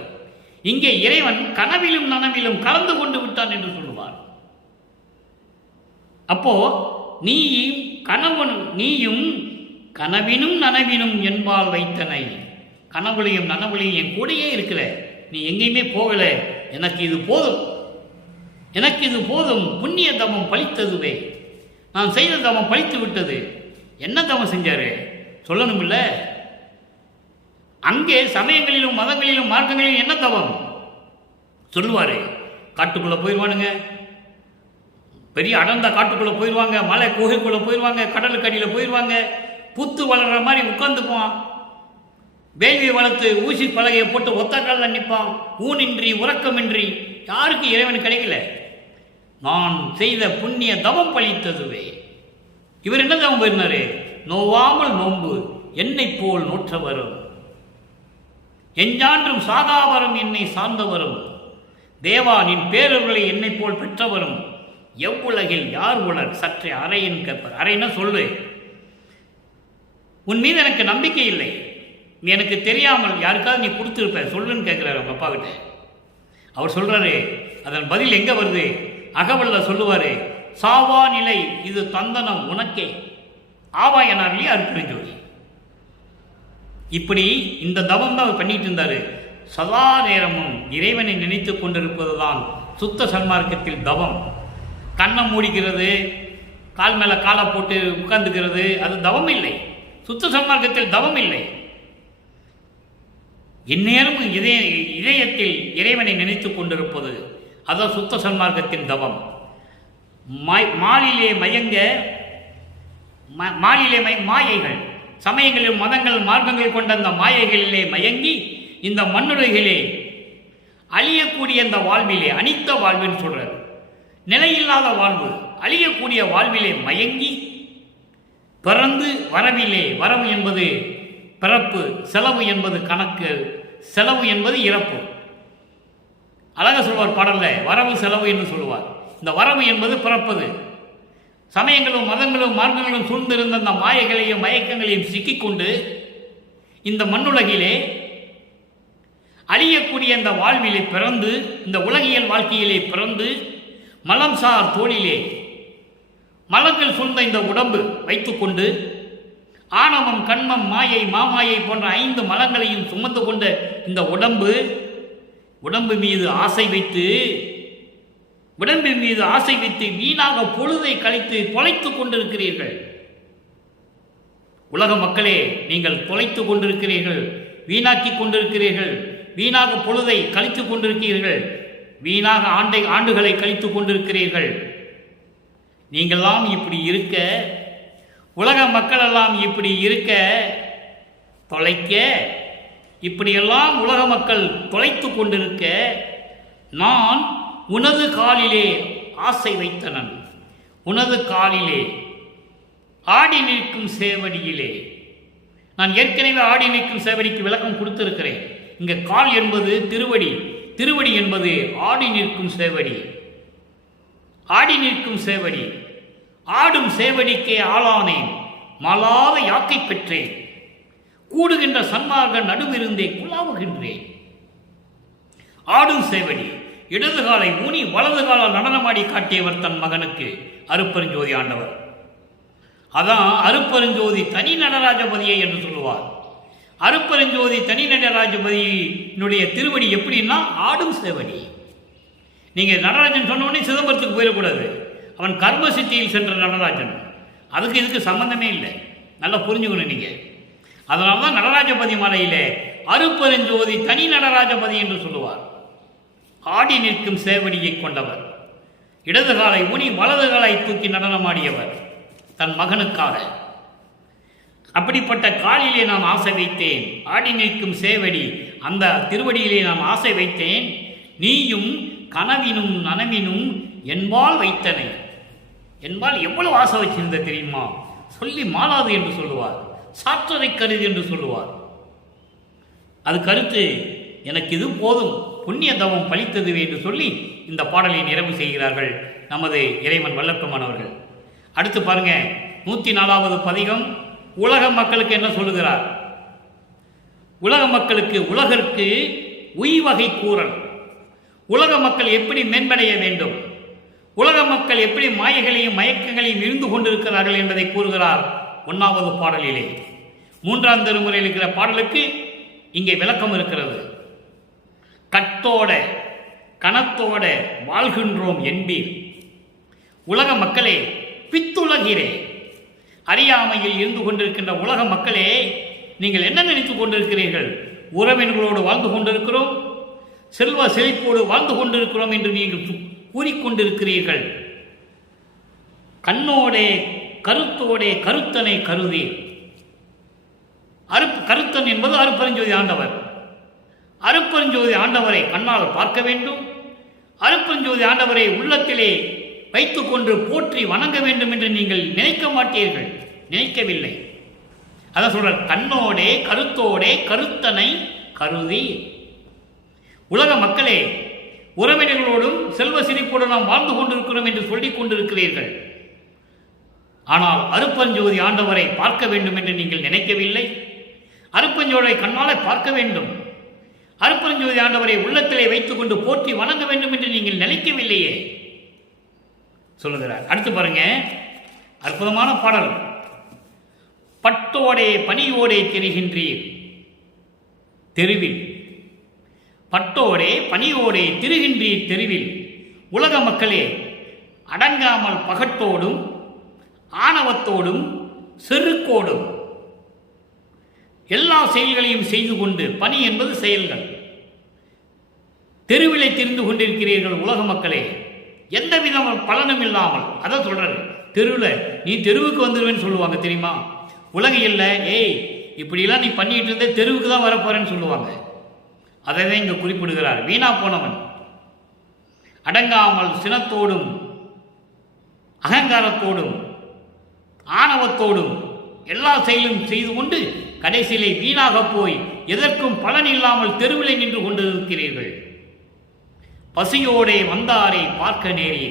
இங்கே இறைவன் கனவிலும் நனவிலும் கலந்து கொண்டு விட்டான் என்று சொல்லுவார். அப்போ நீயும் கனவினும் நனவினும் என்பால் வைத்தனை. கனவுலையும் நனவுலையும் என் கூடையே இருக்கிற, நீ எங்கேயுமே போகல, எனக்கு இது போதும், எனக்கு இது போதும். புண்ணிய தவம் பலித்ததுவே, நான் செய்த தவம் பலித்து விட்டது. என்ன தவம் செஞ்சாரு சொல்லணும் இல்லை? அங்கே சமயங்களிலும் மதங்களிலும் மார்க்கங்களிலும் என்ன தவம் சொல்லுவாரு? காட்டுக்குள்ளே போயிடுவானுங்க, பெரிய அடர்ந்த காட்டுக்குள்ளே போயிடுவாங்க, மலை குகைக்குள்ளே போயிடுவாங்க, கடலுக்கு அடியில் போயிடுவாங்க, புத்து வளர்கிற மாதிரி உட்காந்துக்குவான், வேள்வி வளர்த்து ஊசி பலகையை போட்டு ஒத்த காலில் நிற்பான், ஊனின்றி உறக்கமின்றி. யாருக்கு இறைவன் கிடைக்கல? நான் செய்த புண்ணிய தவம் பலித்ததுவே. இவர் என்ன தவம் போயிருந்தாரு? நோவாமல் நோன்பு என்னை போல் நோற்றவரும், எஞ்சான்றும் சாகாவரும் என்னை சார்ந்தவரும், தேவா நின் பேரர்களை என்னை போல் பெற்றவரும், எவ்வுலகில் யார் உலர் சற்றே அறையின் கேட்பார். அறைன்னா சொல்லு, உன் மீது எனக்கு நம்பிக்கை இல்லை, நீ எனக்கு தெரியாமல் யாருக்காவது நீ கொடுத்துருப்ப சொல்லுன்னு கேட்குறாரு அவங்க அப்பா கிட்ட. அவர் சொல்கிறாரு, அதன் பதில் எங்கே வருது? அகவல்ல சொல்லுவார், சாவா நிலை இது தந்தனம் உனக்கே ஆவா எனார்லேயே அருட்பெருஞ்சோதி. இப்படி இந்த தவம் தான் அவர் பண்ணிட்டு இருந்தார். சதா நேரமும் இறைவனை நினைத்து கொண்டிருப்பது தான் சுத்த சன்மார்க்கத்தில் தவம். கண்ணை மூடிக்கிறது, கால் மேலே காலை போட்டு உட்கார்ந்துக்கிறது, அது தவம் இல்லை. சுத்த சன்மார்க்கத்தில் தவம் இல்லை. இந்நேரமும் இதயத்தில் இறைவனை நினைத்து கொண்டிருப்பது அதான் சுத்த சன்மார்க்கத்தின் தவம். மாலிலே மயங்க மாயைகள், சமயங்களில் மதங்கள் மார்க்கங்கள் கொண்ட அந்த மாயைகளிலே மயங்கி இந்த மண்ணுலகிலே அழியக்கூடிய இந்த வாழ்விலே, அனித்த வாழ்வுன்னு சொல்றார், நிலையில்லாத வாழ்வு, அழியக்கூடிய வாழ்விலே மயங்கி பிறந்து வரவிலே, வரவு என்பது பிறப்பு, செலவு என்பது கணக்கு, செலவு என்பது இறப்பு. அழகாக சொல்வார் பாடல்ல, வரவு செலவு என்று சொல்லுவார். இந்த வரவு என்பது பிறப்பது. சமயங்களும் மதங்களும் மார்க்கங்களும் சூழ்ந்திருந்த அந்த மாயைகளையும் மயக்கங்களையும் சிக்கிக்கொண்டு இந்த மண்ணுலகிலே அழியக்கூடிய அந்த வாழ்விலே பிறந்து, இந்த உலகியல் வாழ்க்கையிலே பிறந்து, மலம் சார் தோளிலே மலங்கள் சூழ்ந்த இந்த உடம்பு வைத்துக்கொண்டு ஆணவம், கண்மம், மாயை, மாமாயை போன்ற 5 மலங்களையும் சுமந்து கொண்ட இந்த உடம்பு மீது ஆசை வைத்து வீணாக பொழுதை கழித்து தொலைத்து கொண்டிருக்கிறீர்கள். உலக மக்களே, நீங்கள் தொலைத்து கொண்டிருக்கிறீர்கள், வீணாக்கி கொண்டிருக்கிறீர்கள், வீணாக பொழுதை கழித்து கொண்டிருக்கிறீர்கள், வீணாக ஆண்டுகளை கழித்து கொண்டிருக்கிறீர்கள். நீங்கள்லாம் இப்படி இருக்க, உலக மக்களெல்லாம் இப்படி இருக்க, தொலைக்க, இப்படியெல்லாம் உலக மக்கள் தொலைத்து கொண்டிருக்க, நான் உனது காலிலே ஆசை வைத்தனன், உனது காலிலே ஆடி நிற்கும் சேவடியிலே. நான் ஏற்கனவே ஆடி நிற்கும் சேவடிக்கு விளக்கம் கொடுத்திருக்கிறேன். இங்கே கால் என்பது திருவடி, திருவடி என்பது ஆடி நிற்கும் சேவடி. ஆடி நிற்கும் சேவடி, ஆடும் சேவடிக்கே ஆளானேன், மாளாத யாக்கை பெற்றேன், கூடுகின்ற சன்மார்க்க நடுவிருந்தே குழாவுகின்றேன். ஆடும் சேவடி, இடது காலை ஊனி வலது காலால் நடனமாடி காட்டியவர் தன் மகனுக்கு அருட்பெருஞ்சோதி ஆண்டவர். அதான் அருட்பெருஞ்சோதி தனி நடராஜபதியை என்று சொல்லுவார். அருட்பெருஞ்சோதி தனி நடராஜபதியினுடைய திருவடி எப்படின்னா ஆடும் சேவடி. நீங்கள் நடராஜன் சொன்ன உடனே சிதம்பரத்துக்கு போயிடக்கூடாது. அவன் கர்ம சித்தியில் சென்ற நடராஜன், அதுக்கு இதுக்கு சம்பந்தமே இல்லை. நல்லா புரிஞ்சுக்கணும் நீங்கள். அதனால தான் நடராஜபதி மலையிலே அருட்பெருஞ்சோதி தனி நடராஜபதி என்று சொல்லுவார். ஆடி நிற்கும் சேவடியை கொண்டவர், இடது காலை ஊனி வலது காலை தூக்கி நடனமாடியவர் தன் மகனுக்காக. அப்படிப்பட்ட காலிலே நான் ஆசை வைத்தேன், ஆடி நிற்கும் சேவடி, அந்த திருவடியிலே நான் ஆசை வைத்தேன். நீயும் கனவினும் நனவினும் என்பால் வைத்தனை. என்பால் எவ்வளவு ஆசை வச்சிருந்த தெரியுமா? சொல்லி மாளாது என்று சொல்லுவார், சாற்றதை கருது என்று சொல்லுவார். அது கருத்து எனக்கு இது போதும், புண்ணிய தவம் பலித்தது என்று சொல்லி இந்த பாடலை நிறைவு செய்கிறார்கள் நமது இறைவன் வல்லப்பெருமானவர்கள். அடுத்து பாருங்க, 104வது பதிகம். உலக மக்களுக்கு என்ன சொல்லுகிறார்? உலக மக்களுக்கு, உலகிற்கு உய்வகை கூறல். உலக மக்கள் எப்படி மேம்படைய வேண்டும், உலக மக்கள் எப்படி மாயைகளையும் மயக்கங்களையும் இருந்து கொண்டிருக்கிறார்கள் என்பதை கூறுகிறார் 1வது பாடலிலே. 3ஆம் திருமுறையில் இருக்கிற பாடலுக்கு இங்கே விளக்கம் இருக்கிறது. கட்டோட கணத்தோட வாழ்கின்றோம் என்பீர். உலக மக்களே, பித்துலகிறே, அறியாமையில் இருந்து கொண்டிருக்கின்ற உலக மக்களே, நீங்கள் என்ன நினைத்துக் கொண்டிருக்கிறீர்கள்? உறவினர்களோடு வாழ்ந்து கொண்டிருக்கிறோம், செல்வ செழிப்போடு வாழ்ந்து கொண்டிருக்கிறோம் என்று நீங்கள் கூறிக்கொண்டிருக்கிறீர்கள். கண்ணோடே கருத்தோடே கருத்தனை கருதி. கருத்தன் என்பது அருட்பெருஞ்சோதி ஆண்டவர். அருட்பெருஞ்சோதி ஆண்டவரை கண்ணால் பார்க்க வேண்டும், அருட்பெருஞ்சோதி ஆண்டவரை உள்ளத்திலே வைத்துக்கொண்டு போற்றி வணங்க வேண்டும் என்று நீங்கள் நினைக்க மாட்டீர்கள், நினைக்கவில்லை. அதான் சொல்றார், கண்ணோடே கருத்தோடே கருத்தனை கருதி. உலக மக்களே, உறவினர்களோடும் செல்வ சிரிப்போடு நாம் வாழ்ந்து கொண்டிருக்கிறோம் என்று சொல்லிக் கொண்டிருக்கிறீர்கள். ஆனால் அருட்பெருஞ்சோதி ஆண்டவரை பார்க்க வேண்டும் என்று நீங்கள் நினைக்கவில்லை. அருட்பெருஞ்சோதியை கண்ணாலே பார்க்க வேண்டும், அருட்பெருஞ்சோதி ஆண்டவரை உள்ளத்திலே வைத்துக் கொண்டு போற்றி வணங்க வேண்டும் என்று நீங்கள் நினைக்கவில்லையே சொல்லுகிறார். அடுத்து பாருங்க, அற்புதமான பாடல். பட்டோடே பனியோடே திரிகின்றீர் தெருவில். பட்டோடே பனியோடே திரிகின்றீர் தெருவில். உலக மக்களே, அடங்காமல் பகட்டோடும் ஆணவத்தோடும் செருக்கோடும் எல்லா செயல்களையும் செய்து கொண்டு, பணி என்பது செயல்கள், தெருவிலை திரிந்து கொண்டிருக்கிறீர்கள் உலக மக்களே, எந்த விதமான பலனும் இல்லாமல். அதை சொல்றாரு, தெருவில் நீ தெருவுக்கு வந்துடுவேன்னு சொல்லுவாங்க தெரியுமா? உலகையில் ஏய் இப்படிலாம் நீ பண்ணிட்டு இருந்தே தெருவுக்கு தான் வரப்போறேன்னு சொல்லுவாங்க. அதை தான் இங்கே குறிப்பிடுகிறார். வீணா போனவன், அடங்காமல் சினத்தோடும் அகங்காரத்தோடும் ஆணவத்தோடும் எல்லா செயலும் செய்து கொண்டு கடைசியிலே வீணாக போய் எதற்கும் பலன் இல்லாமல் தெருவிலே நின்று கொண்டிருக்கிறீர்கள். பசியோடே வந்தாரை பார்க்க நேரி.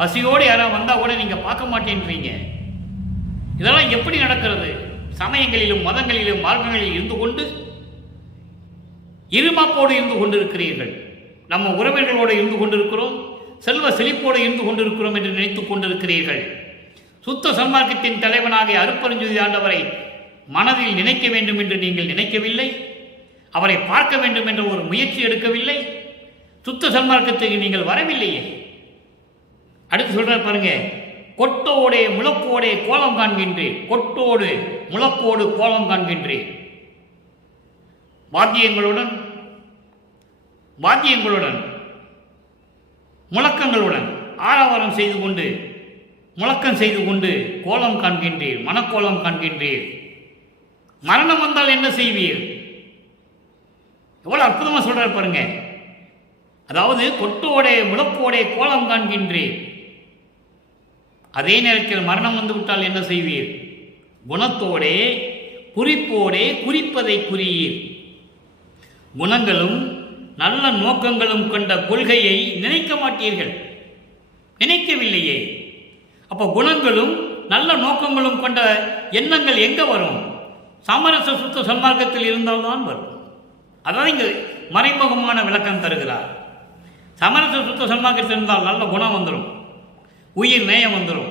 பசியோடு யாராவது வந்தா கூட நீங்க பார்க்க மாட்டேன்றீங்க. இதெல்லாம் எப்படி நடக்கிறது? சமயங்களிலும் மதங்களிலும் மார்க்கங்களில் இருந்து கொண்டு இருமாப்போடு இருந்து கொண்டிருக்கிறீர்கள். நம்ம உறவினர்களோடு இருந்து கொண்டிருக்கிறோம், செல்வ செழிப்போடு இருந்து கொண்டிருக்கிறோம் என்று நினைத்துக் கொண்டிருக்கிறீர்கள். சுத்த சன்மார்க்கத்தின் தலைவனாக அருட்பெருஞ்சோதி ஆண்டவரை மனதில் நினைக்க வேண்டும் என்று நீங்கள் நினைக்கவில்லை. அவரை பார்க்க வேண்டும் என்ற ஒரு முயற்சி எடுக்கவில்லை. சுத்த சன்மார்க்கத்துக்கு நீங்கள் வரவில்லையே. அடுத்து சொல்ற பாருங்க, கொட்டோடே முழக்கோடே கோலம் காண்கின்றேன். கொட்டோடு முழக்கோடு கோலம் காண்கின்றேன். வாத்தியங்களுடன் முழக்கங்களுடன் ஆரவாரம் செய்து கொண்டு, முழக்கம் செய்து கொண்டு கோலம் காண்கின்றீர், மனக்கோலம் காண்கின்றீர். மரணம் வந்தால் என்ன செய்வீர்? எவ்வளவு அற்புதமா சொல்றாரு பாருங்க. அதாவது கொட்டோடே முழக்கோடே கோலம் காண்கின்றீர், அதே நேரத்தில் மரணம் வந்து விட்டால் என்ன செய்வீர்? குணத்தோடே குறிப்போடே குறிப்பதை குறியீர். குணங்களும் நல்ல நோக்கங்களும் கொண்ட கொள்கையை நினைக்க மாட்டீர்கள், நினைக்கவில்லையே. அப்போ குணங்களும் நல்ல நோக்கங்களும் கொண்ட எண்ணங்கள் எங்க வரும்? சமரச சுத்த சன்மார்க்கத்தில் இருந்தால்தான் வரும். அதான் இங்கு மறைமுகமான விளக்கம் தருகிறார். சமரச சுத்த சன்மார்க்கத்தில் இருந்தால் நல்ல குணம் வந்துடும், உயிர் நேயம் வந்துடும்,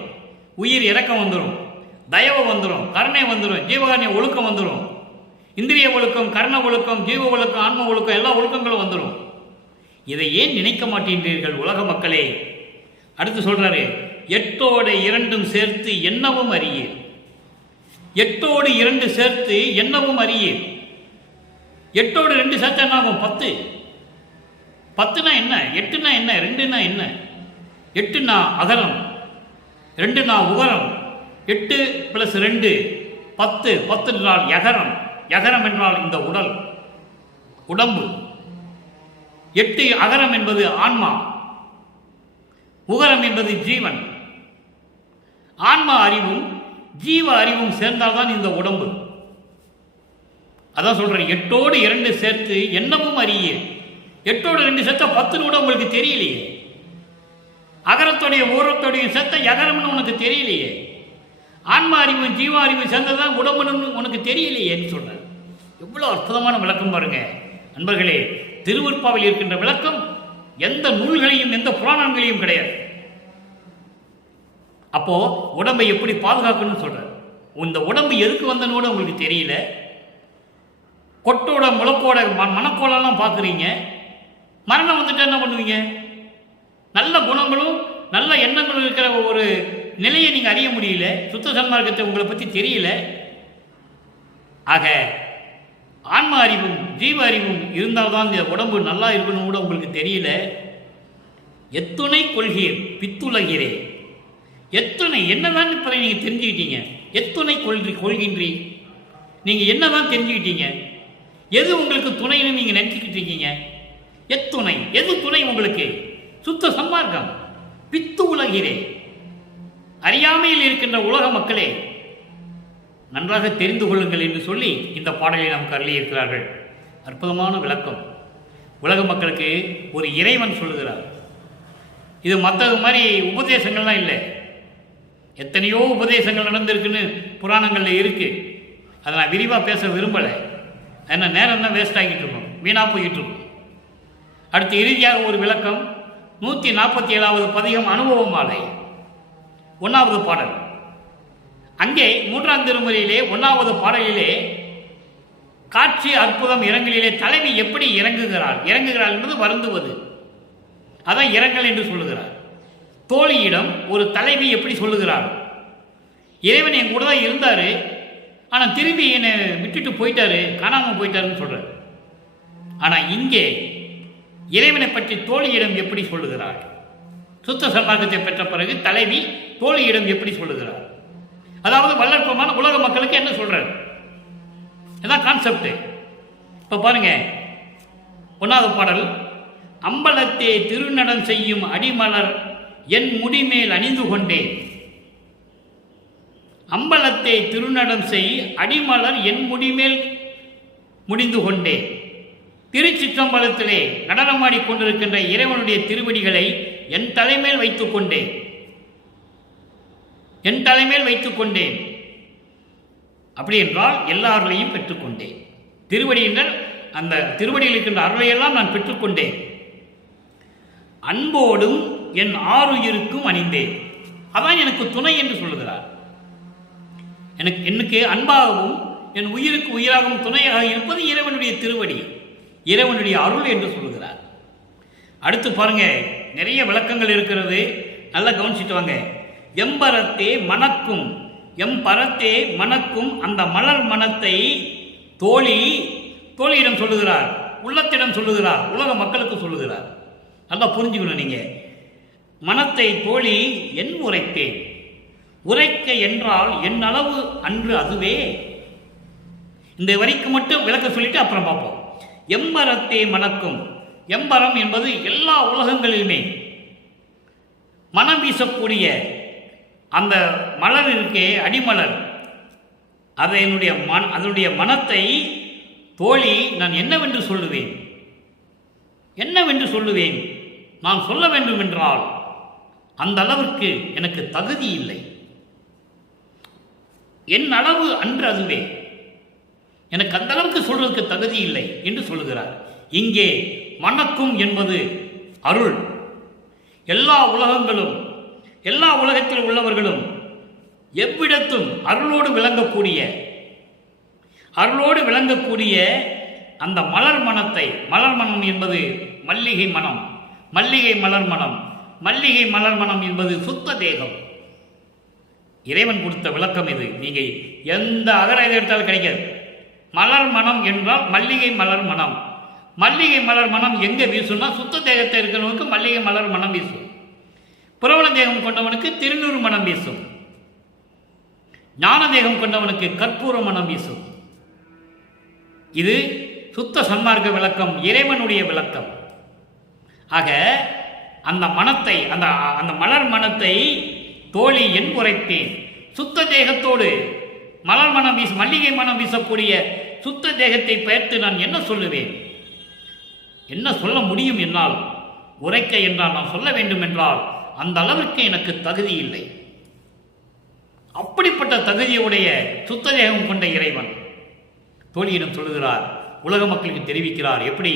உயிர் இரக்கம் வந்துடும், தயவு வந்துடும், கருணை வந்துடும், ஜீவகாரணிய ஒழுக்கம் வந்துடும், இந்திரிய ஒழுக்கம், கர்ண ஒழுக்கம், ஜீவ ஒழுக்கம், ஆன்ம ஒழுக்கம், எல்லா ஒழுக்கங்களும் வந்துடும். இதை ஏன் நினைக்க மாட்டேன்றீர்கள் உலக மக்களே? அடுத்து சொல்றாரு, எட்டோடு இரண்டும் சேர்த்து என்னவும் அறியீர். எட்டோடு இரண்டு சேர்த்து என்னவும் அறியீர். எட்டோடு ரெண்டு சேர்த்து என்ன ஆகும்? 10. 10னா என்ன? 8னா என்ன? 2னா என்ன? 8னா அகரம், 2னா உகரம். 8 + 2 10. 10 என்றால் யகரம். யகரம் என்றால் இந்த உடல், உடம்பு. 8 அகரம் என்பது ஆன்மா, உகரம் என்பது ஜீவன். ஆன்மா அறிவும் ஜீவ அறிவும் சேர்ந்தால்தான் இந்த உடம்பு. அதான் சொல்றேன், 8ஓடு 2 சேர்த்து எண்ணமும் அறிய. 8ஓடு 2 சேர்த்தா 10 கூட உங்களுக்கு தெரியலையே. அகரத்தோடைய ஓரத்தோடைய சேர்த்தா யகரம்னு உனக்கு தெரியலையே. ஆன்மா அறிவும் ஜீவ அறிவும் சேர்ந்ததான் உடம்புன்னு உனக்கு தெரியலையேன்னு சொல்றேன். எவ்வளோ அற்புதமான விளக்கம் பாருங்க நண்பர்களே. திருவருட்பாவில் இருக்கின்ற விளக்கம் எந்த நூல்களையும் எந்த புராணங்களையும் கிடையாது. அப்போ உடம்பை எப்படி பாதுகாக்கணும்னு சொல்ற. இந்த உடம்பு எதுக்கு வந்தனோட உங்களுக்கு தெரியல. கொட்டோட முளக்கோட மனக்கோளெல்லாம் பார்க்குறீங்க. மரணம் வந்துட்டு என்ன பண்ணுவீங்க? நல்ல குணங்களும் நல்ல எண்ணங்களும் இருக்கிற ஒரு நிலையை நீங்கள் அறிய முடியல. சுத்த சன்மார்க்கத்தை உங்களை பற்றி தெரியல. ஆக ஆன்ம அறிவும் ஜீவ அறிவும் இருந்தால்தான் இந்த உடம்பு நல்லா இருக்கணும் கூட உங்களுக்கு தெரியல. எத்துணை கொள்கீர் பித்துலகிறே. எத்துணை என்னதான் இப்போ நீங்கள் தெரிஞ்சுக்கிட்டீங்க? எத்துணை கொள்கின்றி நீங்கள் என்னதான் தெரிஞ்சுக்கிட்டீங்க? எது உங்களுக்கு துணைன்னு நீங்கள் நினைச்சுக்கிட்டு இருக்கீங்க? எத்துணை எது துணை உங்களுக்கு? சுத்த சன்மார்க்கம். பித்து உலகிறே. அறியாமையில் இருக்கின்ற உலக மக்களே நன்றாக தெரிந்து கொள்ளுங்கள் என்று சொல்லி இந்த பாடலை நமக்கு அருளியிருக்கிறார்கள். அற்புதமான விளக்கம். உலக மக்களுக்கு ஒரு இறைவன் சொல்லுகிறார். இது மற்றது மாதிரி உபதேசங்கள்லாம் இல்லை. எத்தனையோ உபதேசங்கள் நடந்திருக்குன்னு புராணங்களில் இருக்குது. அதை நான் விரிவாக பேச விரும்பலை. ஏன்னா நேரம் தான் வேஸ்ட் ஆகிட்டு இருக்கும், வீணாக போய்கிட்டு இருக்கும். அடுத்து இறுதியாக ஒரு விளக்கம். 147வது பதிகம் அனுபவ மாலை 1வது பாடல். அங்கே 3ஆம் திருமுறையிலே 1வது பாடலிலே காட்சி அற்புதம் இரங்கலிலே தலைவி எப்படி இறங்குகிறாள் என்பது வருந்துவது. அதான் இரங்கல் என்று சொல்லுகிறார். தோழியிடம் ஒரு தலைவி எப்படி சொல்லுகிறார்? இறைவன் என் கூட தான் இருந்தார், ஆனால் திரும்பி என்னை விட்டுட்டு போயிட்டாரு, காணாமல் போயிட்டாருன்னு சொல்றார். ஆனால் இங்கே இறைவனை பற்றி தோழியிடம் எப்படி சொல்லுகிறார்? சுத்த சன்மார்க்கத்தை பெற்ற பிறகு தலைவி தோழியிடம் எப்படி சொல்லுகிறார்? அதாவது வல்லற்பமான உலக மக்களுக்கு என்ன சொல்றார்? இதான் கான்செப்ட். இப்போ பாருங்க 1வது பாடல். அம்பலத்தே திருநடம் செய்யும் அடிமலர் என் முடிமேல் அணிந்து கொண்டேன். அம்பலத்தை திருநடம் செய் அடிமலர் என் முடிமேல் முடிந்து கொண்டேன். திருச்சிற்றம்பலத்திலே நடனமாடி கொண்டிருக்கின்ற இறைவனுடைய திருவடிகளை என் தலைமேல் வைத்துக் கொண்டேன். என் தலைமேல் வைத்துக் கொண்டேன். அப்படி என்றால் எல்லா அருளையும் பெற்றுக்கொண்டேன். திருவடியினர் அந்த திருவடியில் இருக்கின்ற அருளையெல்லாம் நான் பெற்றுக்கொண்டேன். அன்போடும் என் ஆறுயிருக்கும் அணிந்தேன். அதான் எனக்கு துணை என்று சொல்லுகிறார். எனக்கு அன்பாகவும் என் உயிருக்கு உயிராகவும் துணையாக இருப்பது இறைவனுடைய திருவடி, இறைவனுடைய அருள் என்று சொல்லுகிறார். அடுத்து பாருங்க, நிறைய விளக்கங்கள் இருக்கிறது, நல்லா கவனிச்சுட்டு வாங்க. எம்பரத்தே மணக்கும், எம்பரத்தே மணக்கும் அந்த மலர் மனத்தை தோழியிடம் சொல்லுகிறார், உள்ளத்திடம் சொல்லுகிறார், உலக மக்களுக்கு சொல்லுகிறார். நல்லா புரிஞ்சுக்கணும் நீங்க. மனத்தை தோழி என் உரைத்தேன். உரைக்க என்றால் என் அளவு அன்று அதுவே. இந்த வரிக்கு மட்டும் விளக்க சொல்லிட்டு அப்புறம் பார்ப்போம். எம்பரத்தே மணக்கும். எம்பரம் என்பது எல்லா உலகங்களிலுமே மனம் வீசக்கூடிய அந்த மலர் இருக்கே, அடிமலர், அதனுடைய மனத்தை தோழி நான் என்னவென்று சொல்லுவேன்? என்னவென்று சொல்லுவேன்? நான் சொல்ல வேண்டும் என்றால் அந்த அளவிற்கு எனக்கு தகுதி இல்லை. என் அளவு அன்று அதுவே. எனக்கு அந்த அளவுக்கு சொல்றதுக்கு தகுதி இல்லை என்று சொல்லுகிறார். இங்கே மணக்கும் என்பது அருள். எல்லா உலகங்களும், எல்லா உலகத்தில் உள்ளவர்களும் எவ்விடத்தும் அருளோடு விளங்கக்கூடிய அந்த மலர் மனத்தை, மலர் மனம் என்பது மல்லிகை மனம், மல்லிகை மலர் மனம், மல்லிகை மலர் மனம் என்பது சுத்த தேகம். இறைவன் கொடுத்த விளக்கம் இது. நீங்கள் எந்த அகர எடுத்தாலும் கிடைக்காது. மலர் மனம் என்றால் மல்லிகை மலர் மனம். மல்லிகை மலர் மனம் எங்கே வீசும்னா சுத்த தேகத்தை இருக்கிறவனுக்கு மல்லிகை மலர் மனம் வீசும். புரவண தேகம் கொண்டவனுக்கு திருநூறு மனம் வீசும். ஞான தேகம் கொண்டவனுக்கு கற்பூர மனம் வீசும். இது சுத்த சன்மார்க்க விளக்கம், இறைவனுடைய விளக்கம். ஆக அந்த மனத்தை, அந்த மலர் மனத்தை தோழி என் உரைப்பேன். சுத்த தேகத்தோடு மலர் மனம் மல்லிகை மனம் வீசக்கூடிய சுத்த தேகத்தை பெயர்த்து நான் என்ன சொல்லுவேன்? என்ன சொல்ல முடியும் என்னால்? உரைக்க என்றால் நான் சொல்ல வேண்டும் என்றால் அந்த அளவிற்கு எனக்கு தகுதி இல்லை. அப்படிப்பட்ட தகுதியுடைய சுத்த தேகம் கொண்ட இறைவன் தோழியிடம் சொல்லுகிறார், உலக மக்களுக்கு தெரிவிக்கிறார். எப்படி?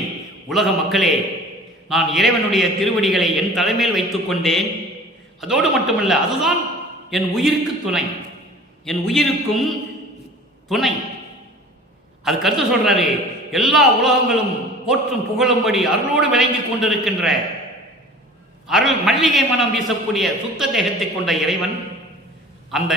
உலக மக்களே, நான் இறைவனுடைய திருவடிகளை என் தலைமையில் வைத்துக் கொண்டேன். அதோடு மட்டுமல்ல, அதுதான் என் உயிருக்கு துணை, என் உயிருக்கும் துணை. அது கருத்து சொல்றாரு, எல்லா உலகங்களும் போற்றும் புகழும்படி அருளோடு விளங்கி கொண்டிருக்கின்ற அருள் மல்லிகை மனம் வீசக்கூடிய சுத்த தேகத்தை கொண்ட இறைவன். அந்த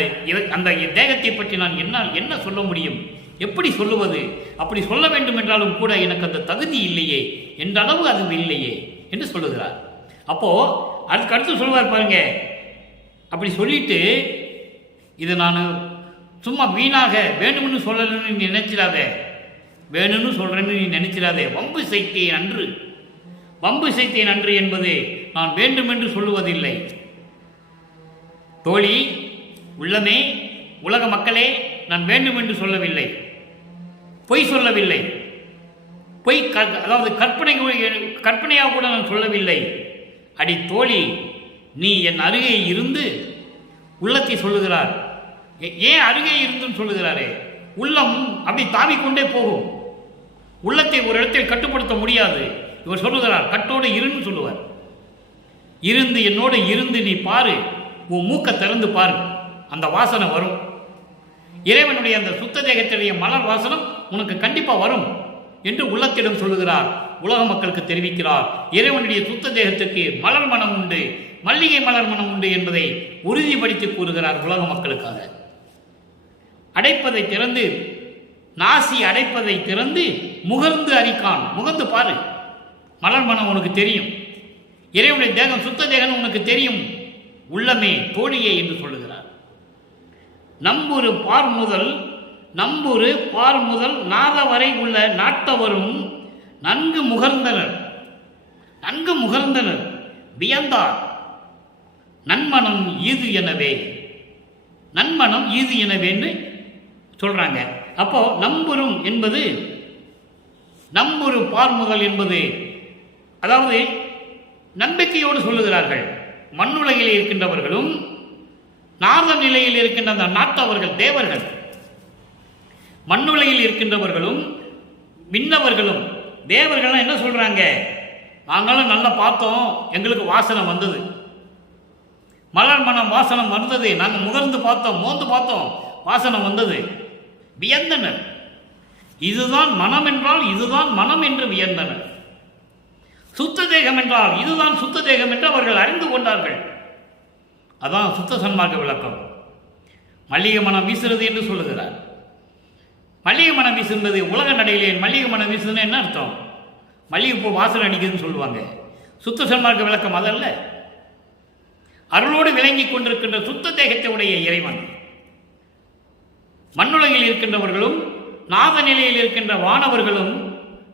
தேகத்தை பற்றி நான் என்ன சொல்ல முடியும்? எப்படி சொல்லுவது? அப்படி சொல்ல வேண்டும் என்றாலும் கூட எனக்கு அந்த தகுதி இல்லையே, என்ற அளவு அது இல்லையே என்று சொல்லுகிறார். அப்போ அதுக்கு அடுத்து சொல்லுவார் பாருங்க. அப்படி சொல்லிட்டு, இது நான் சும்மா வீணாக வேணும்னு சொல்லணும்னு நீ நினைச்சிடாத, வேணும்னு சொல்றேன்னு நீ நினைச்சிடாதே. வம்பு செய்தேன் அன்று, வம்பு செய்தேன் அன்று என்பது நான் வேண்டுமென்று சொல்லுவதில்லை. தோழி, உள்ளமே, உலக மக்களே, நான் வேண்டும் என்று சொல்லவில்லை, பொய் சொல்லவில்லை. பொய் அதாவது கற்பனையாக கூட நான் சொல்லவில்லை. அடி தோழி, நீ என் அருகே இருந்து உள்ளத்தை சொல்லுகிறார். ஏன் அருகே இருந்துன்னு சொல்லுகிறாரே? உள்ளம் அப்படி தாவிக்கொண்டே போகும். உள்ளத்தை ஒரு இடத்தில் கட்டுப்படுத்த முடியாது. இவர் சொல்லுகிறார், கட்டோடு இருன்னு சொல்லுவார். இருந்து என்னோடு இருந்து நீ பாரு, உன் மூக்கை திறந்து பாரு, அந்த வாசனை வரும். இறைவனுடைய அந்த சுத்த தேகத்துடைய மலர் வாசனம் உனக்கு கண்டிப்பாக வரும் என்று உள்ளத்திடம் சொல்லுகிறார். உலக மக்களுக்கு தெரிவிக்கிறார். இறைவனுடைய சுத்த தேகத்துக்கு மலர் மனம் உண்டு, மல்லிகை மலர் மனம் உண்டு என்பதை உறுதிப்படுத்தி கூறுகிறார் உலக மக்களுக்காக. அடைப்பதை திறந்து, நாசி அடைப்பதை திறந்து முகர்ந்து அறிக்கான். முகர்ந்து பாரு, மலர் மனம் உனக்கு தெரியும். இறைவனுடைய தேகம் சுத்த தேகம் உனக்கு தெரியும். உள்ளமே தோழியே என்று சொல்லுகிறார். நம்புரு பார் முதல் நாத வரை உள்ள நாட்டவரும் நன்கு முகர்ந்தனர் வியந்தார். நன்மனம் ஈது எனவேன்னு சொல்றாங்க. அப்போ நம்புரு பார் முதல் என்பது, அதாவது நம்பிக்கையோடு சொல்லுகிறார்கள். மண்ணுலகில் இருக்கின்றவர்களும் நாத நிலையில் இருக்கின்ற அந்த நாட்டவர்கள், தேவர்கள், மண்ணுலகில் இருக்கின்றவர்களும் விண்ணவர்களும், தேவர்கள்லாம் என்ன சொல்றாங்க? நாங்களும் நல்லா பார்த்தோம், எங்களுக்கு வாசனை வந்தது, மலர் மனம் வாசனம் வந்தது, நாங்கள் முகர்ந்து பார்த்தோம், மோந்து பார்த்தோம், வாசனை வந்தது. வியந்தனர். இதுதான் மனம் என்றால் இதுதான் மனம் என்று வியந்தனர். சுத்த தேகம் என்றால் இதுதான் சுத்த தேகம் என்று அவர்கள் அறிந்து கொண்டார்கள். அதான் சுத்த சன்மார்க்க விளக்கம். மல்லிகை மனம் வீசுறது என்று சொல்லுகிறார். மல்லிகை மனம் வீசுகிறது உலக நடையிலே. மல்லிகை மனம் வீசுதுன்னு என்ன அர்த்தம்? மல்லிகைப்பூ வாசனை அடிக்குதுன்னு சொல்லுவாங்க. சுத்த சன்மார்க்க விளக்கம் அதல்ல. அருளோடு விளங்கி கொண்டிருக்கின்ற சுத்த தேகத்தை உடைய இறைவன். மண்ணுலகில் இருக்கின்றவர்களும் நாத நிலையில் இருக்கின்ற வானவர்களும்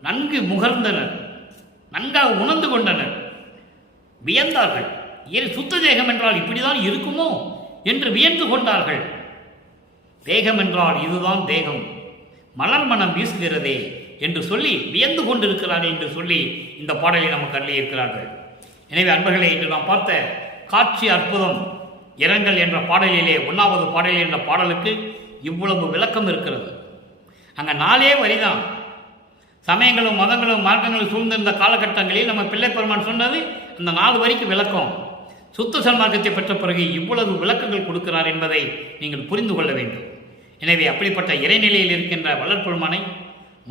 நன்கு முகர்ந்தனர், நன்காக உணர்ந்து கொண்டனர், வியந்தார்கள். சுத்த தேகம் என்றால் இப்படிதான் இருக்குமோ என்று வியந்து கொண்டார்கள். தேகம் என்றால் இதுதான் தேகம், மலர் மனம் வீசுகிறதே என்று சொல்லி வியந்து கொண்டிருக்கிறார்கள் என்று சொல்லி இந்த பாடலை நமக்கு அள்ளி இருக்கிறார்கள். எனவே அன்பர்களே, இன்று நாம் பார்த்த காட்சி அற்புதம் இரங்கல் என்ற பாடலிலே 1வது பாடல் என்ற பாடலுக்கு இவ்வளவு விளக்கம் இருக்கிறது. அங்கே 4 வரிதான். சமயங்களும் மதங்களும் மார்க்கங்களும் சூழ்ந்திருந்த காலகட்டங்களில் நம்ம பிள்ளை பெருமான் சொன்னது அந்த 4 வரிக்கு விளக்கம். சுத்த சன்மார்க்கத்தை பெற்ற பிறகு இவ்வளவு விளக்கங்கள் கொடுக்கிறார் என்பதை நீங்கள் புரிந்து கொள்ள வேண்டும். எனவே அப்படிப்பட்ட இறைநிலையில் இருக்கின்ற வளர்ப்பெருமானை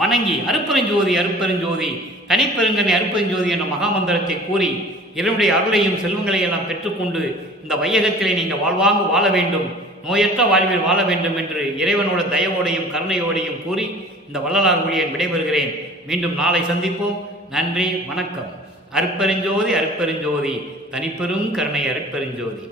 வணங்கி அருப்பெருஞ்சோதி அருப்பெருஞ்சோதி தனிப்பெருங்கனை அருப்பெருஞ்சோதி என்ற மகாமந்திரத்தை கூறி இறைவனுடைய அருளையும் செல்வங்களையும் எல்லாம் பெற்றுக்கொண்டு இந்த வையகத்திலே நீங்கள் வாழ்வாங்கு வாழ வேண்டும், நோயற்ற வாழ்வில் வாழ வேண்டும் என்று இறைவனோட தயவோடையும் கருணையோடையும் கூறி இந்த வள்ளலார் ஊழியன் விடைபெறுகிறேன். மீண்டும் நாளை சந்திப்போம். நன்றி, வணக்கம். அருட்பெருஞ்சோதி அருட்பெருஞ்சோதி தனிப்பெரும் கருணை அருட்பெருஞ்சோதி.